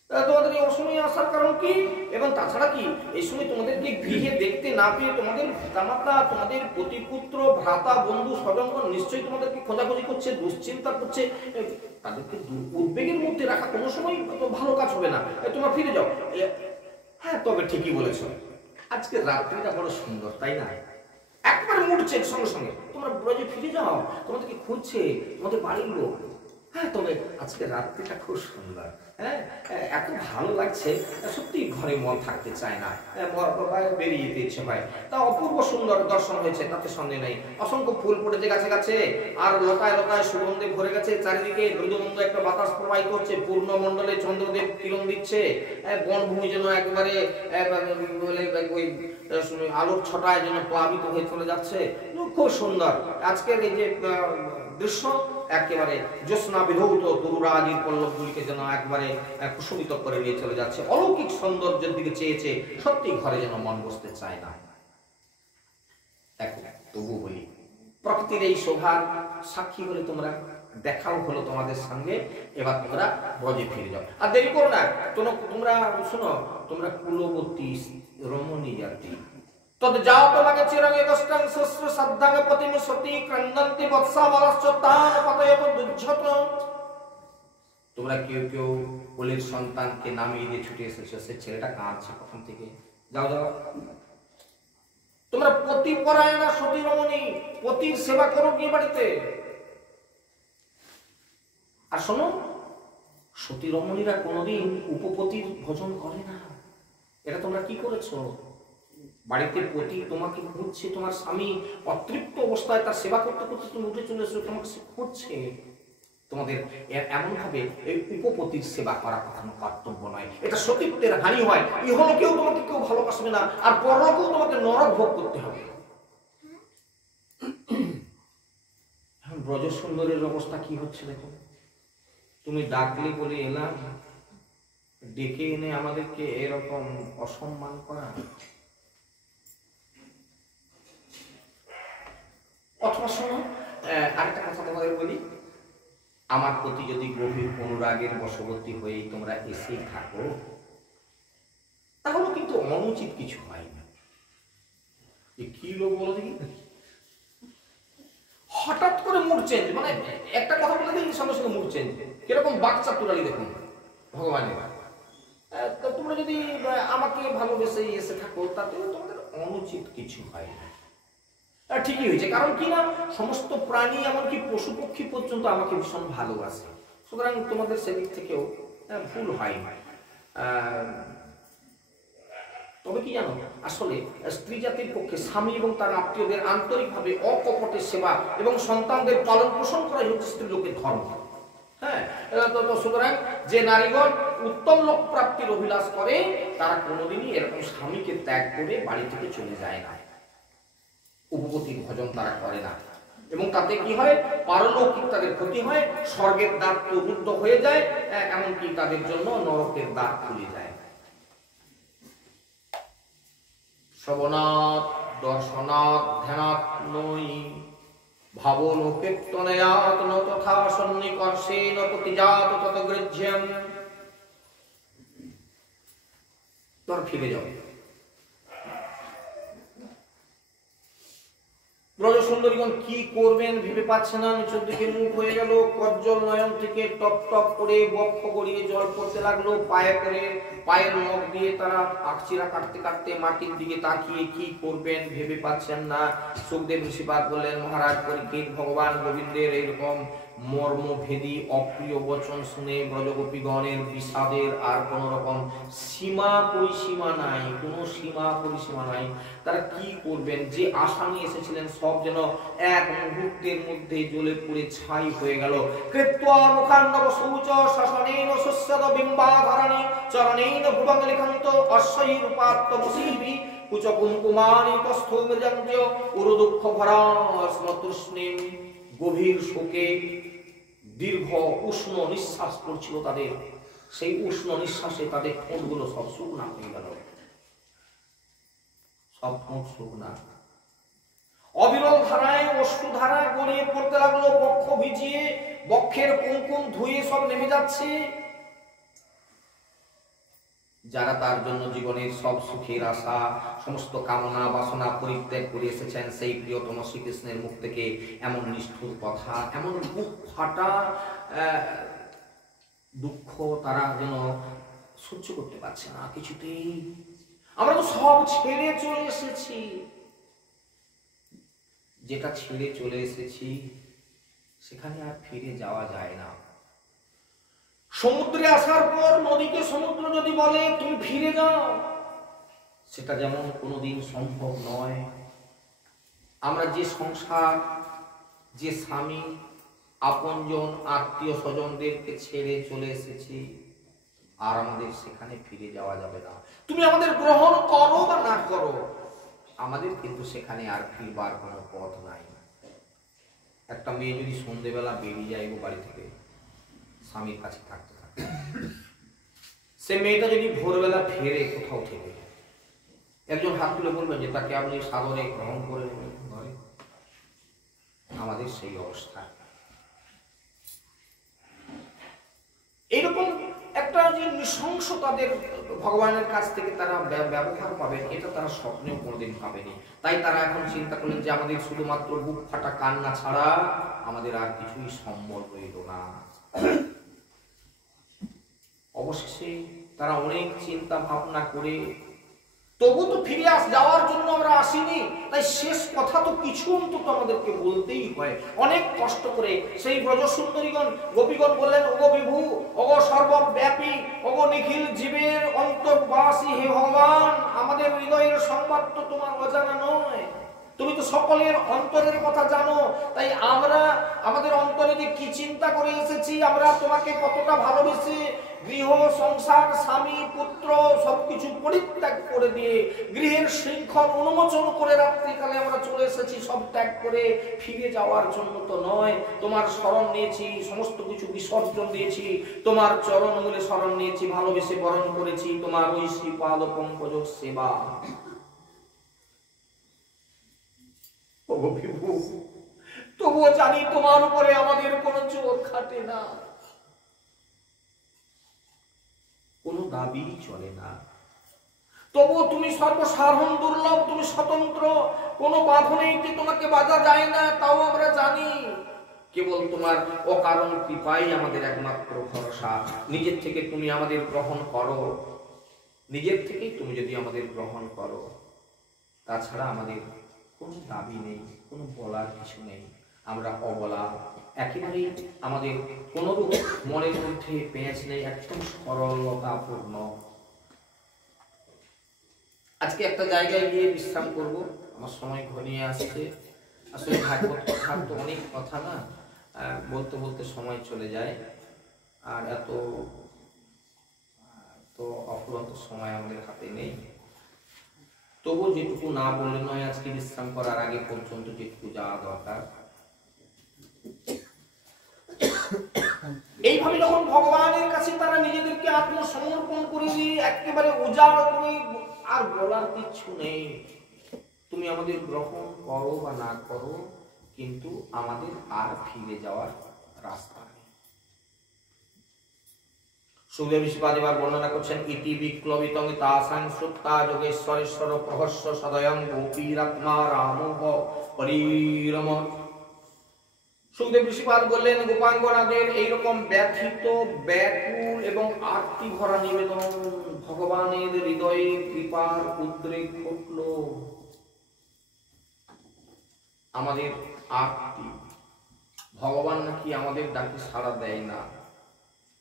তোমাদের এই অসময়ে আসার কারণ কি? এবং তাছাড়া কি এই সময় তোমাদেরকে গৃহে দেখতে না পেয়ে তোমাদের পিতামাতা, তোমাদের প্রতিপুত্র, ভ্রাতা, বন্ধু, স্বজনগণ নিশ্চয়ই তোমাদেরকে খোঁজাখুঁজি করছে, দুশ্চিন্তা করছে। তাদেরকে উদ্বেগের মধ্যে রাখা কোনো সময় ভালো কাজ হবে না। তোমরা ফিরে যাও। হ্যাঁ, তবে ঠিকই বলেছ, আজকে রাত্রিটা বড় সুন্দর, তাই না? একবার মুড চেঞ্জ সঙ্গে সঙ্গে তোমরা ব্রজে ফিরে যাও, তোমাদেরকে খুঁজছে তোমাদের বাড়ির লোক। হ্যাঁ, তবে আজকে রাত্রিটা খুব সুন্দর। হ্যাঁ, এত ভালো লাগছে, সত্যি ঘরে মন থাকতে চায় না, বেরিয়ে যেতে ইচ্ছে হয়। তা অপূর্ব সুন্দর দর্শন হয়েছে, তাতে সন্দেহ নেই। অসংখ্য ফুল ফুটেছে গাছে গাছে, আর লতায় লতায় সুগন্ধে ভরে গেছে চারিদিকে। মৃদুমন্দ একটা বাতাস প্রবাহিত হচ্ছে, পূর্ণ মণ্ডলে চন্দ্রদেব কিরণ দিচ্ছে। বনভূমি যেন একেবারে ওই আলোর ছটায় যেন প্লাবিত হয়ে চলে যাচ্ছে। খুব সুন্দর আজকের এই যে দৃশ্য, একেবারে জ্যোৎস্না বিধৌত তরুরাজির পল্লবগুলিকে যেন একবারে কুসুমিত করে নিয়ে চলে যাচ্ছে। অলৌকিক সৌন্দর্যের দিকে চেয়েছে, সত্যি ঘরে যেন মন বসতে চায় না। তবু বলি, প্রকৃতির এই শোভার সাক্ষী হলে তোমরা, দেখাও হলো তোমাদের সঙ্গে। এবার তোমরা ব্রজে ফিরে যাও, আর দেরি করো না। তোমরা শোনো, তোমরা কুলবতী রমণী জাতি, তদ যাও তোমাকে চিরঙ্গে কষ্টং শস্ত্র সাধ্যাঙ্গ পতিম সতী ক্রন্দন্তি বৎসাবলশ্চ তান পতয়ত দুর্যত। তোমরা কেউ কেউ কোলের সন্তানকে নামিয়ে দিয়ে ছুটে এসেছো, সে ছেলেটা কাঁদছে কখন থেকে। যাও যাও, তোমরা পতি পরায়ণা সতী রমণী, পতির সেবা করো গিয়ে বাড়িতে। আর শোনো, সতী রমণীরা কোনোদিন উপপতির ভোজন করে না। এটা তোমরা কি করেছো? বাড়িতে পতি তোমাকে খুঁজছে, তোমার স্বামী অতৃপ্ত অবস্থায় তার সেবা করতে করতে তুমি উঠে চলে এসেছো, তোমাকে সে খুঁজছে। তোমাদের এমন ভাবে এই উপপতির সেবা করা কখনো কর্তব্য নয়, এটা সতীত্বের হানি হয়। ইহলোকেও তোমাকে কেউ ভালোবাসবে না, আর পরলোকেও তোমাকে নরক ভোগ করতে হবে। এখন ব্রজ সুন্দরের অবস্থা কি হচ্ছে দেখো। তুমি ডাকলে বলে এলাম, ডেকে এনে আমাদেরকে এরকম অসম্মান করা। অথবা শোনো, আরেকটা কথা তোমাদের বলি, আমার প্রতি যদি গভীর অনুরাগের বশবর্তী হয়ে তোমরা এসে থাকো, তাহলে কিন্তু অনুচিত কিছু হয় না। কি লোক বলো দেখি, হঠাৎ করে মুড চেঞ্জ, মানে একটা কথা বলে দিই সঙ্গে সঙ্গে মুড চেঞ্জ। কিরকম বাচ্চা তুলালি দেখুন ভগবানের। তোমরা যদি আমাকে ভালোবেসে এসে থাকো, তাতে তোমাদের অনুচিত কিছু হয় না। ঠিকই হয়েছে, কারণ কি না, সমস্ত প্রাণী এমনকি পশু পক্ষী পর্যন্ত আমাকে ভীষণ ভালোবাসে। সুতরাং তোমাদের সেদিক থেকেও ভুল হয় না। তবে কি জানো, আসলে স্ত্রী জাতির পক্ষে স্বামী এবং তার আত্মীয়দের আন্তরিকভাবে অকপটে সেবা এবং সন্তানদের পালন পোষণ করাই হচ্ছে স্ত্রী লোকের ধর্ম। হ্যাঁ, সুতরাং যে নারীগণ উত্তম লোক প্রাপ্তির অভিলাষ করে, তারা কোনোদিনই এরকম স্বামীকে ত্যাগ করে বাড়ি থেকে চলে যায় না। উপপতির ভজন তারা করে না, এবং তাতে কি হয়, পারলৌকিক তাদের ক্ষতি হয়, স্বর্গের দ্বার তো রুদ্ধ হয়ে যায়, এমনকি তাদের জন্য নরকের দ্বার খুলে যায়। শ্রবণাৎ দর্শনাৎ ধ্যানাৎ নৈ ভাবন কীর্তনয়াৎ ন তথা সন্নিকর্ষেণ প্রতিজাত ততগৃহ্যম। তোর ফিরে যাও। ব্রজ সুন্দরীগণ কি করবেন ভেবে পাচ্ছে না, নিচের দিকে মুখ হয়ে গেল। কজ্জল নয়ন থেকে টপ টপ করে বক্ষ গড়িয়ে জল পড়তে লাগলো। পায়ের নখ দিয়ে তারা আকচিরা কাটতে কাটতে মাটির দিকে তাকিয়ে কি করবেন ভেবে পাচ্ছেন না। সুখদেব ঋষিপাদ বললেন, মহারাজ পরীক্ষিত, ভগবান গোবিন্দের এইরকম মর্মভেদী অপ্রিয় বচন শুনে ব্রজগোপীগণের বিষাদের আর কোন রকম সীমা পরিসীমা নাই, কোনো সীমা পরিসীমা নাই। তারা কি করবেন, যে আশা নিয়ে এসেছিলেন সব যেন এক মুহূর্তের মধ্যে জ্বলে পুড়ে ছাই হয়ে গেল। কৃত্বা মুখান্নব সূচ শাসনেন শস্যদ বিম্বাধরণী চরণেন ভুবং লিখন্ত অশ্বৈ রূপাত্ম মুসীবি কুচ কুমকুমানি তস্থ মৃজঞ্জ উরু দুঃখ ভরা স্মতৃষ্ণিম। গভীর শোকে দীর্ঘ উষ্ণ নিঃশ্বাস পড়ছিল তাদের। সেই উষ্ণ নিঃশ্বাসে তাদের ঠোঁটগুলো সব শুকনা হয়ে গেল, সব ঠোঁট শুকনা। অবিরল ধারায় অশ্রুধারা গড়িয়ে পড়তে লাগলো, বক্ষ ভিজিয়ে বক্ষের কুমকুম ধুয়ে সব নেমে যাচ্ছে। যারা তার জন্য জীবনের সব সুখের আশা সমস্ত কামনা বাসনা পরিত্যাগ করে এসেছেন, সেই প্রিয়তম শ্রীকৃষ্ণের মুখ থেকে এমন নিষ্ঠুর কথা, এমন বুক ফাটা দুঃখ তারা যেন সহ্য করতে পারছে না কিছুতেই। আমরা তো সব ছেড়ে চলে এসেছি, যেটা ছেড়ে চলে এসেছি সেখানে আর ফিরে যাওয়া যায় না। সমুদ্রে আসার পর নদীকে সমুদ্র যদি বলে তুমি ফিরে যাও, সেটা যেমন কোনোদিন সম্ভব নয়। আমরা যে সংসার, যে স্বামী, আপনজন, আত্মীয় স্বজনদেরকে ছেড়ে চলে এসেছি, আর আমাদের সেখানে ফিরে যাওয়া যাবে না। তুমি আমাদের গ্রহণ করো বা না করো, আমাদের কিন্তু সেখানে আর ফিরবার কোনো পথ নাই। একটা মেয়ে যদি সন্ধ্যেবেলা বেরিয়ে যায় বাড়ি থেকে স্বামীর কাছে থাকতে থাকে, সে মেয়েটা যদি ভোরবেলা ফেরে কোথাও থেকে, একজন হাত তুলে বলবেন যে তাকে আপনি সাদরে গ্রহণ করে নেবেন ঘরে। আমাদের সেই অবস্থা। এইরকম একটা যে নৃশংস তাদের ভগবানের কাছ থেকে তারা ব্যবহার পাবেন, এটা তারা স্বপ্নেও কোনোদিন ভাবেনি। তাই তারা এখন চিন্তা করলেন যে আমাদের শুধুমাত্র বুক ফাটা কান্না ছাড়া আমাদের আর কিছুই সম্বল রইল না। অবশেষে তারা অনেক চিন্তা ভাবনা করে, তবু তো ফিরে যাওয়ার জন্য আমরা আসিনি, তাই শেষ কথা তো কিছু অন্তত আমাদেরকে বলতেই হয়। অনেক কষ্ট করে সেই ব্রজসুন্দরীগণ গোপীগণ বললেন, ওগো বিভু, ওগো সর্বব্যাপী, ওগো নিখিল জীবের অন্তর্বাসী হে ভগবান, আমাদের হৃদয়ের সংবাদ তো তোমার অজানা নয়। তুমি তো সকলের অন্তরের কথা জানো। তাই আমরা আমাদের অন্তরে যে কি চিন্তা করে এসেছি, আমরা তোমাকে কতটা ভালোবেসে গৃহ সংসার স্বামী পুত্র সবকিছু পরিত্যাগ করে দিয়ে গৃহের শৃঙ্খল উন্মোচন করে রাত্রিকালে আমরা চলে এসেছি, সব ত্যাগ করে ফিরে যাওয়ার জন্য তো নয়। তোমার শরণ নিয়েছি, সমস্ত কিছু বিসর্জন দিয়েছি, তোমার চরণ মূলে শরণ নিয়েছি, ভালোবেসে বরণ করেছি তোমার ওই শ্রীপাদ পঙ্কজ সেবা। তবুও জানি তোমার উপরে আমাদের কোনো জোর খাটে না, কোনো দাবি চলে না। তবুও তুমি সর্বসাধারণ দুর্লভ, তুমি স্বতন্ত্র, কোনো বাঁধনেই তোমাকে বাধা যায় না, তাও আমরা জানি। কেবল তোমার অকারণ কৃপাই আমাদের একমাত্র ভরসা। নিজের থেকে তুমি আমাদের গ্রহণ করো, নিজের থেকেই তুমি যদি আমাদের গ্রহণ করো, তাছাড়া আমাদের কোনো দাবি নেই, কোনো বলার কিছু নেই। আমরা অবলা, একেবারেই আমাদের কোনোরূপ মনের মধ্যে পেঁচ নেই, একদম সরলতাপূর্ণ। আজকে একটা জায়গায় গিয়ে বিশ্রাম করব, আমার সময় ঘনিয়ে আসছে। আসলে ভাগবত কথা তো অনেক কথা না, বলতে বলতে সময় চলে যায়, আর এত তো অফুরন্ত সময় আমাদের হাতে নেই। তবু যেটুকু না বললে নয়, আজকে বিশ্রাম করার আগে পর্যন্ত যেটুকু যাওয়া দরকার। এইভাবে যখন ভগবানের কাছে তারা নিজেদেরকে আত্মসমর্পণ করে দিয়ে একেবারে উজাড় করে, আর বলার কিছু নেই, তুমি আমাদের গ্রহণ করো বা না করো, কিন্তু আমাদের আর ফিরে যাওয়ার রাস্তা নেই। সুখদেব ঋষিপাদ এবার বর্ণনা করছেন, ইতি বিক্লবিতং তাসাং শ্রুত্তা যোগেশ্বরেশ্বর প্রহস্য সদয়ং গোপীরাত্মা রামোহ পরিরম। সুখদেব ঋষিপাদ বললেন, গোপাঙ্গনাদের এইরকম ব্যথিত, ব্যাকুল এবং আরতি ভরা নিবেদন ভগবানের হৃদয়ে কৃপার উদ্রেক ঘটল। আমাদের আরতি, ভগবান নাকি আমাদের ডাকে সাড়া দেয় না,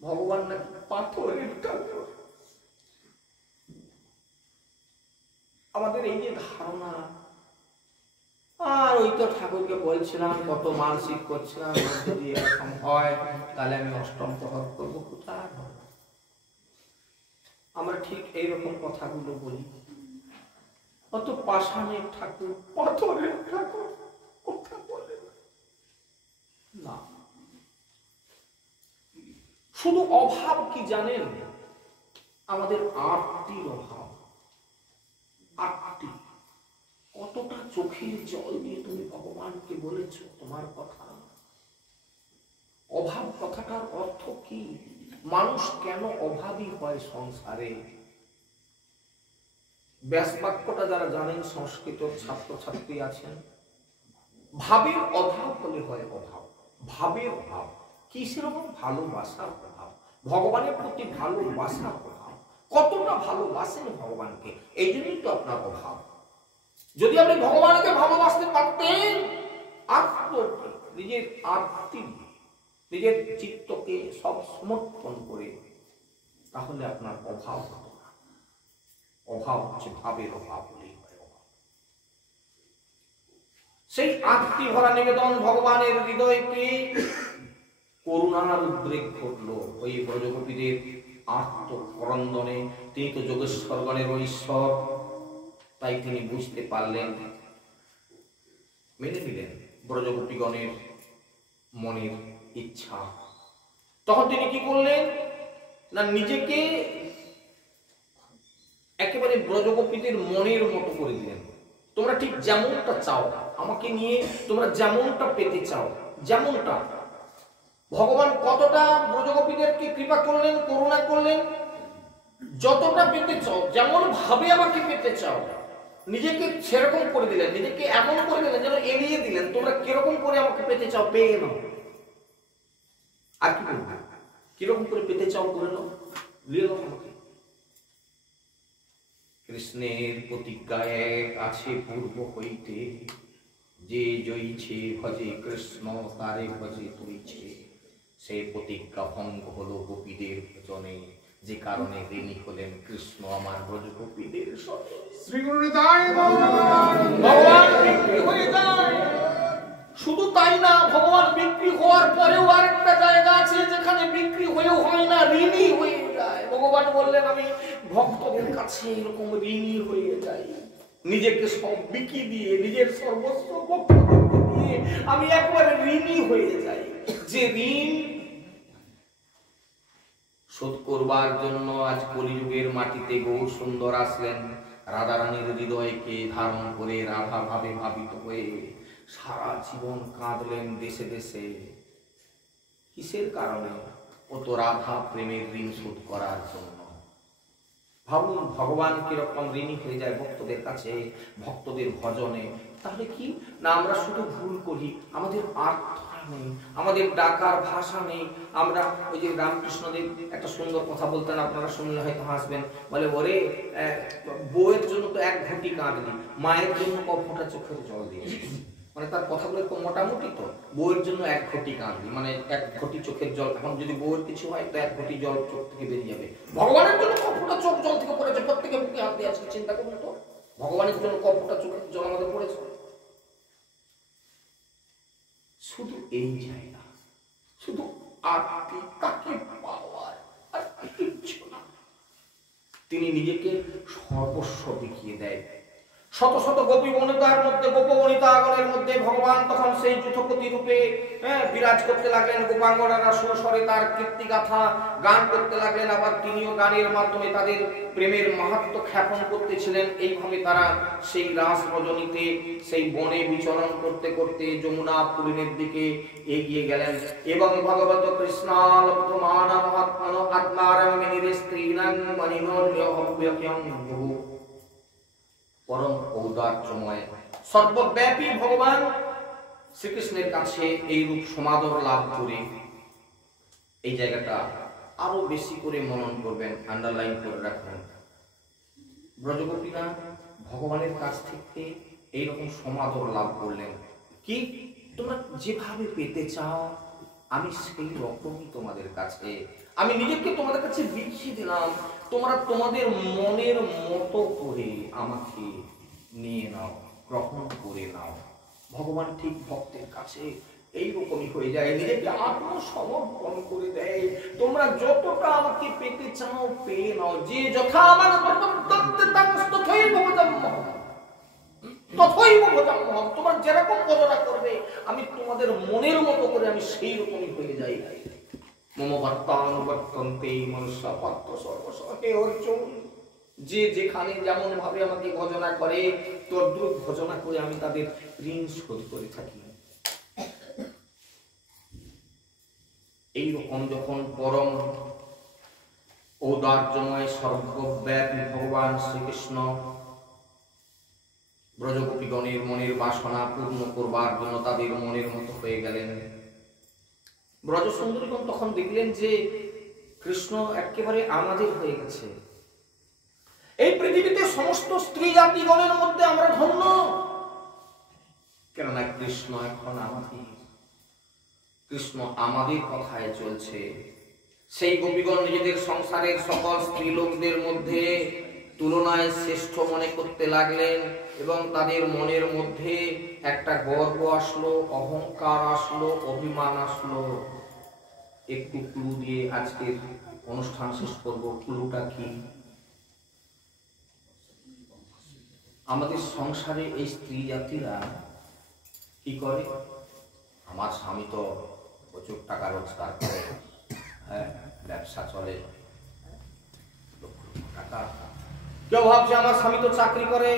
ভগবান নাকি পাথরের ঠাকুর। আমাদের এই যে ধারণা, আর ওই তো ঠাকুরকে বলছিলাম, কত মানসিক করছিলাম, যদি এরকম হয় তাহলে আমি অষ্টম প্রহর করবো, কোথায় আমরা ঠিক এইরকম কথাগুলো বলি। অত পাষাণের ঠাকুর, পাথরের ঠাকুর কথা বলে না। শুধু অভাব কি জানেন? আমাদের আরতির অভাব। আরতি, কতটা চোখের জল দিয়ে তুমি ভগবানকে বলেছ তোমার কথা। অভাব কথাটার অর্থ কি? মানুষ কেন অভাবী হয় সংসারে? ব্যাস বাক্যটা যারা জানেন, সংস্কৃত ছাত্রছাত্রী আছেন, ভাবের অভাব হলে হয় অভাব। ভাবের অভাব কিসের অভাব? ভালোবাসার অভাব, ভগবানের প্রতি ভালোবাসার অভাব। কতটা ভালোবাসেন ভগবানকে, এই জন্যই তো আপনার অভাব। যদি আপনি ভগবানকে ভালোবাসতে পারতেন, নিজের আত্মী, নিজের চিত্তকে সব সমর্পণ করে, তাহলে আপনার অভাব হতো না। অভাব হচ্ছে ভাবের অভাব হলেই হয় অভাব। সেই আত্মী ভরা নিবেদন ভগবানের হৃদয়কে করুণার উদ্রেক ঘটল ওই ব্রজগোপীদের আত্মকরন্দনে। তিনি তো যোগেশ্বরগণের ঈশ্বর, তাই তিনি বুঝতে পারলেন, মেনে নিলেন ব্রজগোপীগণের মনের ইচ্ছা। তখন তিনি কি করলেন না, নিজেকে একেবারে ব্রজগোপীদের মনের মতো করে দিলেন। তোমরা ঠিক যেমনটা চাও, আমাকে নিয়ে তোমরা যেমনটা পেতে চাও, যেমনটা। ভগবান কতটা ব্রজগোপীদেরকে কৃপা করলেন, করুণা করলেন, যতটা পেতে চাও, যেমন ভাবে আমাকে পেতে চাও, নিজেকে সেরকম করে দিলেন, নিজেকে এমন করে দিলেন যেন এড়িয়ে দিলেন, তোমরা কিরকম করে আমাকে পেতে চাও পেয়ে নাও। আর কি বলবো, কিরকম করে পেতে চাও করে নাও, নিয়ে নাও আমাকে। কৃষ্ণের প্রতিজ্ঞা এক আছে পূর্ব হইতে, যে জয়ীছে ভজে কৃষ্ণ তারে ভজে তৈছে। সে প্রতিজ্ঞা ভঙ্গ হলো গোপীদের ভজনে, যে কারণে ঋণী হলেন কৃষ্ণ আমার ব্রজগোপীদের সঙ্গে। ভগবান বিক্রি হয়ে যায়। শুধু তাই না, ভগবান বিক্রি হওয়ার পরেও আরেকটা জায়গা আছে যেখানে বিক্রি হয়েও হয় না, ঋণী হয়ে যায়। ভগবান বললেন, আমি ভক্তদের কাছে এরকম ঋণী হয়ে যাই, নিজেকে সব বিকি দিয়ে, নিজের সর্বস্ব ভক্তদেরকে দিয়ে আমি একবারে ঋণী হয়ে যাই। যে ঋণ শোধ করবার জন্য আজ কলিযুগের মাটিতে গৌর সুন্দর আসলেন, রাধারানীর হৃদয়কে ধারণ করে রাধা ভাবে ভাবিত হয়ে সারা জীবন কাঁদলেন দেশে দেশে। কিসের কারণে? ও তো রাধা প্রেমের ঋণ শোধ করার জন্য। ভাবুন ভগবান কিরকম ঋণী হয়ে যায় ভক্তদের কাছে, ভক্তদের ভজনে। তাহলে কি না, আমরা শুধু ভুল করি, আমাদের আর্থ নেই, আমাদের ডাকার ভাষা নেই। আমরা ওই যে রামকৃষ্ণদেব একটা সুন্দর কথা বলতেন, আপনারা শুনলে হয়তো হাসবেন, বলে ওরে বউয়ের জন্য তো এক ঘটি কাঁদলি, মায়ের জন্য ক ফোঁটা চোখের জল দিয়েছিস। মানে তার কথাগুলো একটু মোটামুটি, তো বউয়ের জন্য এক ঘটি কাঁদলি মানে এক ঘটি চোখের জল। এখন যদি বউয়ের কিছু হয় তো এক ঘটি জল চোখ থেকে বেরিয়ে যাবে। ভগবানের জন্য ক ফোঁটা চোখ জল থেকে পড়েছে, প্রত্যেকে বুকে হাত দিয়ে আজকে চিন্তা করুন তো, ভগবানের জন্য ক ফোঁটা চোখের জল আমাদের পড়েছে। শুধু এই জায়গা, শুধু আরতি, তাকে পাওয়ার, আর কিচ্ছু না। তিনি নিজেকে সর্বস্ব দেখিয়ে দেয়। শত শত গোপী বনিতার মধ্যে, গোপবনিতাগণের মধ্যে ভগবান তখন সেই যুথপতি রূপে বিরাজ করতে লাগলেন। গোপাঙ্গনারা সুরস্বরে তার কীর্তিগাথা গান করতে লাগলেন। আবার তিনিও গানের মাধ্যমে তাদের প্রেমের মাহাত্ম্য খ্যাপন করতেছিলেন। এইভাবে তারা সেই রাস রজনীতে সেই বনে বিচরণ করতে করতে যমুনা পুরীনের দিকে এগিয়ে গেলেন। এবং ভগবত কৃষ্ণালব্ধ মানা মহাত্মন আত্মারমিনীরে স্ত্রীনাং মনিনোর্যহব্যক্যং বহু। পরম ঔদার্যময় সর্বব্যাপী ভগবান শ্রীকৃষ্ণের কাছে এই রূপ সমাদর লাভ করে, এই জায়গাটা আরো বেশি করে মনন করবেন, আন্ডারলাইন করে রাখুন। ব্রজগোপীরা ভগবানের কাছ থেকে এইরকম সমাদর লাভ করলেন। কি তোমরা যেভাবে পেতে চাও আমি সেই রকমই তোমাদের কাছে, আমি নিজেকে তোমাদের কাছে বিছিয়ে দিলাম, তোমরা তোমাদের মনের মতো করে আমাকে নিয়ে নাও, গ্রহণ করে নাও। ভগবান ঠিক ভক্তের কাছে এইরকমই হয়ে যায়, নিজেকে আত্মসমর্পণ করে দেয়। তোমরা যতটা আমাকে পেতে চাও পেয়ে নাও, যে যথা আমার তোমরা যেরকম ভজনা করবে আমি তোমাদের মনের মতো করে আমি সেই রকমই হয়ে যাই। মম ভক্তানুবর্তন্তে মনুষ্য পাত্র সর্বস্ব। হে অর্জুন, যে যেখানে যেমন ভাবে আমাকে ভজনা করে তদ্রূপ ভজনা করে আমি তাদের ঋণ শোধ করে থাকি। এইরকম যখন পরম ঔদার্যময় সর্বব্যাপী ভগবান শ্রীকৃষ্ণ ব্রজগোপীগণের মনের বাসনা পূর্ণ করবার জন্য তাদের মনের মতো হয়ে গেলেন। ব্রজ সুন্দরীগণ তখন দেখলেন যে কৃষ্ণ একেবারে আমাদের হয়ে গেছে। এই পৃথিবীতে সমস্ত স্ত্রী জাতিগণের মধ্যে আমরা ধন্য, কেননা কৃষ্ণ এখন আমাদের। কৃষ্ণ আমাদের কথায় চলছে। সেই গোপীগণ নিজেদের সংসারের সকল স্ত্রী লোকদের মধ্যে তুলনায় শ্রেষ্ঠ মনে করতে লাগলেন এবং তাদের মনের মধ্যে একটা গর্ব আসলো, অহংকার আসলো, অভিমান আসলো। একটু ক্লু দিয়ে আজকের অনুষ্ঠান শেষ করব। ক্লুটা কি? আমাদের সংসারে এই স্ত্রী জাতিরা কি করে? আমার স্বামী তো প্রচুর টাকা রোজগার করে, হ্যাঁ, ব্যবসা চলে, টাকা। কেউ ভাবছে আমার স্বামী তো চাকরি করে,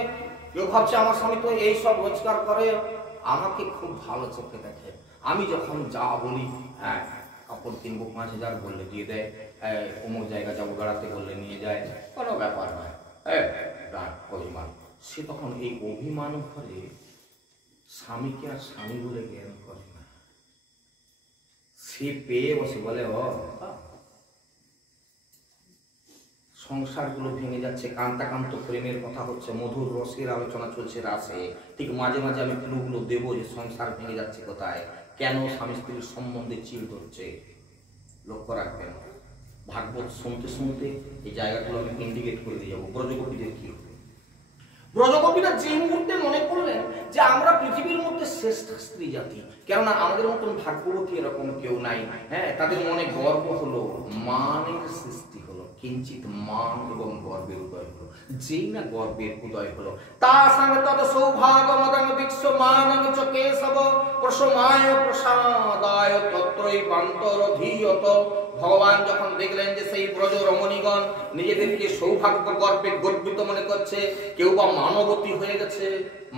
কেউ ভাবছে আমার স্বামী তো এই সব রোজগার করে, আমাকে খুব ভালো চোখে দেখে। আমি যখন যা বলি, হ্যাঁ, কাপড় কিনবো 5,000 বললে দিয়ে দেয়, অমুক জায়গা যাবো বেড়াতে বললে নিয়ে যায়, কোনো ব্যাপার নয়, অভিমান। সে তখন এই অভিমান করে স্বামীকে আর স্বামী বলে জ্ঞান করে না। সে পেয়ে বসে বলে, ও সংসারগুলো ভেঙে যাচ্ছে, কান্তাকান্ত প্রেমের কথা হচ্ছে, মধুর রসের আলোচনা চলছে রাসে। ঠিক মাঝে মাঝে আমি ক্লুগুলো দেবো যে সংসার ভেঙে যাচ্ছে কোথায়, কেন স্বামী স্ত্রীর সম্বন্ধে চিল ধরছে। লক্ষ্য রাখবেন, ভাগবত শুনতে শুনতে এই জায়গাগুলো আমি ইন্ডিকেট করে দিয়ে যাবো। ব্রজগোপীদের কি হবে? ব্রজগোপীরা যে মুহূর্তে মনে করলেন যে আমরা পৃথিবীর মধ্যে শ্রেষ্ঠ স্ত্রী জাতি, কেননা আমাদের মতন ভাগ্যবতী এরকম কেউ নাই, হ্যাঁ, তাদের মনে গর্ব হলো, মানের সৃষ্টি হলো, কিঞ্চিত মান এবং গর্বের উদয় হলো। যেই না গর্বের উদয় হলো, তা সঙ্গে তত সৌভাগ্য মদং বিক্ষ মানং চ কেশব প্রসমায় প্রসাদায় তত্রই বান্তর ধীয়ত। ভগবান যখন দেখলেন যে সেই ব্রজ রমণীগণ নিজেদেরকে সৌভাগ্য গর্বে গর্বিত মনে করছে, কেউ বা মানবতী হয়ে গেছে,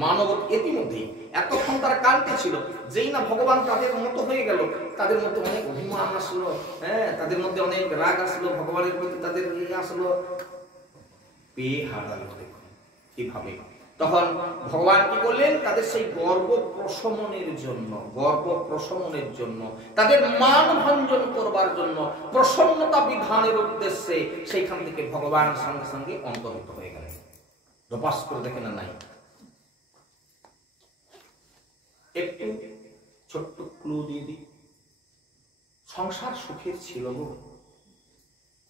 মানবতী ইতিমধ্যেই এতক্ষণ তারা কাঁদতে ছিল, যেই না ভগবান তাদের মতো হয়ে গেল, তাদের মধ্যে অনেক অভিমান আসলো, হ্যাঁ, তাদের মধ্যে অনেক রাগ আসলো, ভগবানের প্রতি তাদের ইয়ে আসলো, পেয়ে হারালো। দেখুন কিভাবে। তখন ভগবান কি করলেন? তাদের সেই গর্ব প্রশমনের জন্য, তাদের মান ভঞ্জন করবার জন্য, প্রসন্নতা বিধানের উদ্দেশ্যে সেইখান থেকে ভগবান সঙ্গে সঙ্গে অন্তর্হিত হয়ে গেলেন। রপাস করে দেখে না নাই। একটু ছোট্ট ক্লু দিয়ে দিই। সংসার সুখের ছিল গো,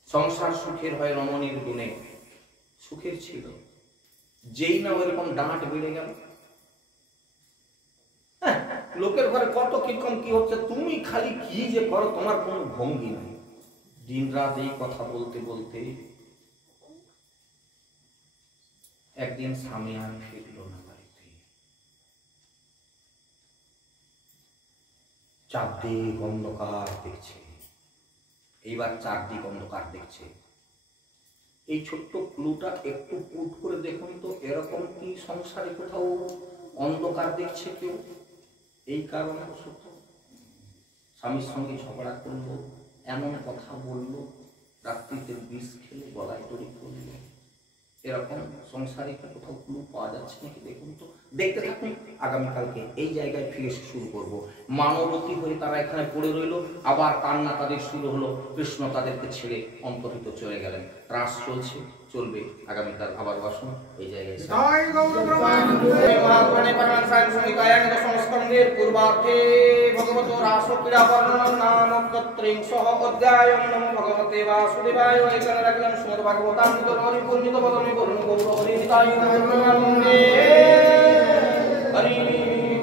সংসার সুখের হয় রমণীর গুণে, সুখের ছিল। যেই না ওইরকম ডাঁট বেড়ে গেল, লোকের ঘরে কত কিরকম কি হচ্ছে, তুমি খালি কি যে করো, তোমার কোনো ভঙ্গি নাই। দিন রাত এই কথা বলতে বলতে একদিন স্বামী আর ফিরল না বাড়িতে। চারদিক অন্ধকার দেখছে, এইবার চারদিক অন্ধকার দেখছে। এই ছোট্ট ক্লুটা একটু পুট করে দেখুন তো, এরকম কি সংসারে কোথাও অন্ধকার দেখছে কেউ? এই কারণে স্বামীর সঙ্গে ঝগড়া করলো, এমন কথা বললো, রাত্রিতে বিষ খেলে গলায় দড়ি পড়লো, এরকম সংসারে কোথাও ক্লু পাওয়া যাচ্ছে নাকি দেখুন তো। দেখতে থাকুন, আগামীকালকে এই জায়গায় ফিরে এসে শুরু করবো। মানবতী হয়ে তারা এখানে পড়ে রইল, আবার কান্না তাদের শুরু হলো, কৃষ্ণ তাদেরকে ছেড়ে অন্তর্হিত চলে গেলেন। রাস চলছে, চলবে, আগামীকাল আবার আসুন এই জায়গায়। সংস্কন্ধের পূর্বার্থে ভগবত রাস ক্রীড়া বর্ণন নাম ত্রিংশঃ অধ্যায়ঃ। নমো ভগবতে বাসুদেবায়। এখানে রাখলাম শ্রীমদ্ ভাগবতামৃত পূর্ণিত বদনে বরুণ গৌর হরি নিতাই নমঃ। হরি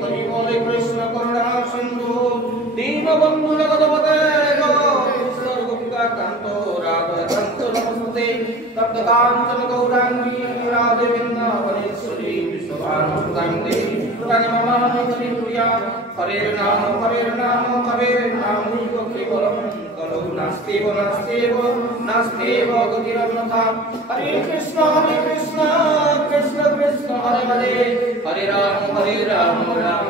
হরি বলে কৃষ্ণ করুণা সিন্ধু দীনবন্ধু জগৎপতে গৌর গোপিকা কান্ত রাধা কান্ত নমস্তে তপ্তকাঞ্চন গৌরাঙ্গী রাধে বৃন্দাবনেশ্বরী বিশ্বভানুসুতাঙ্গে তানি মমামি হরি প্রিয়া। হরে নাম হরে নাম কেবলম কলৌ নাস্তেব নাস্তেব গতিরন্যথা। হরে কৃষ্ণ কৃষ্ণ কৃষ্ণ হরে হরে, হরে রাম রাম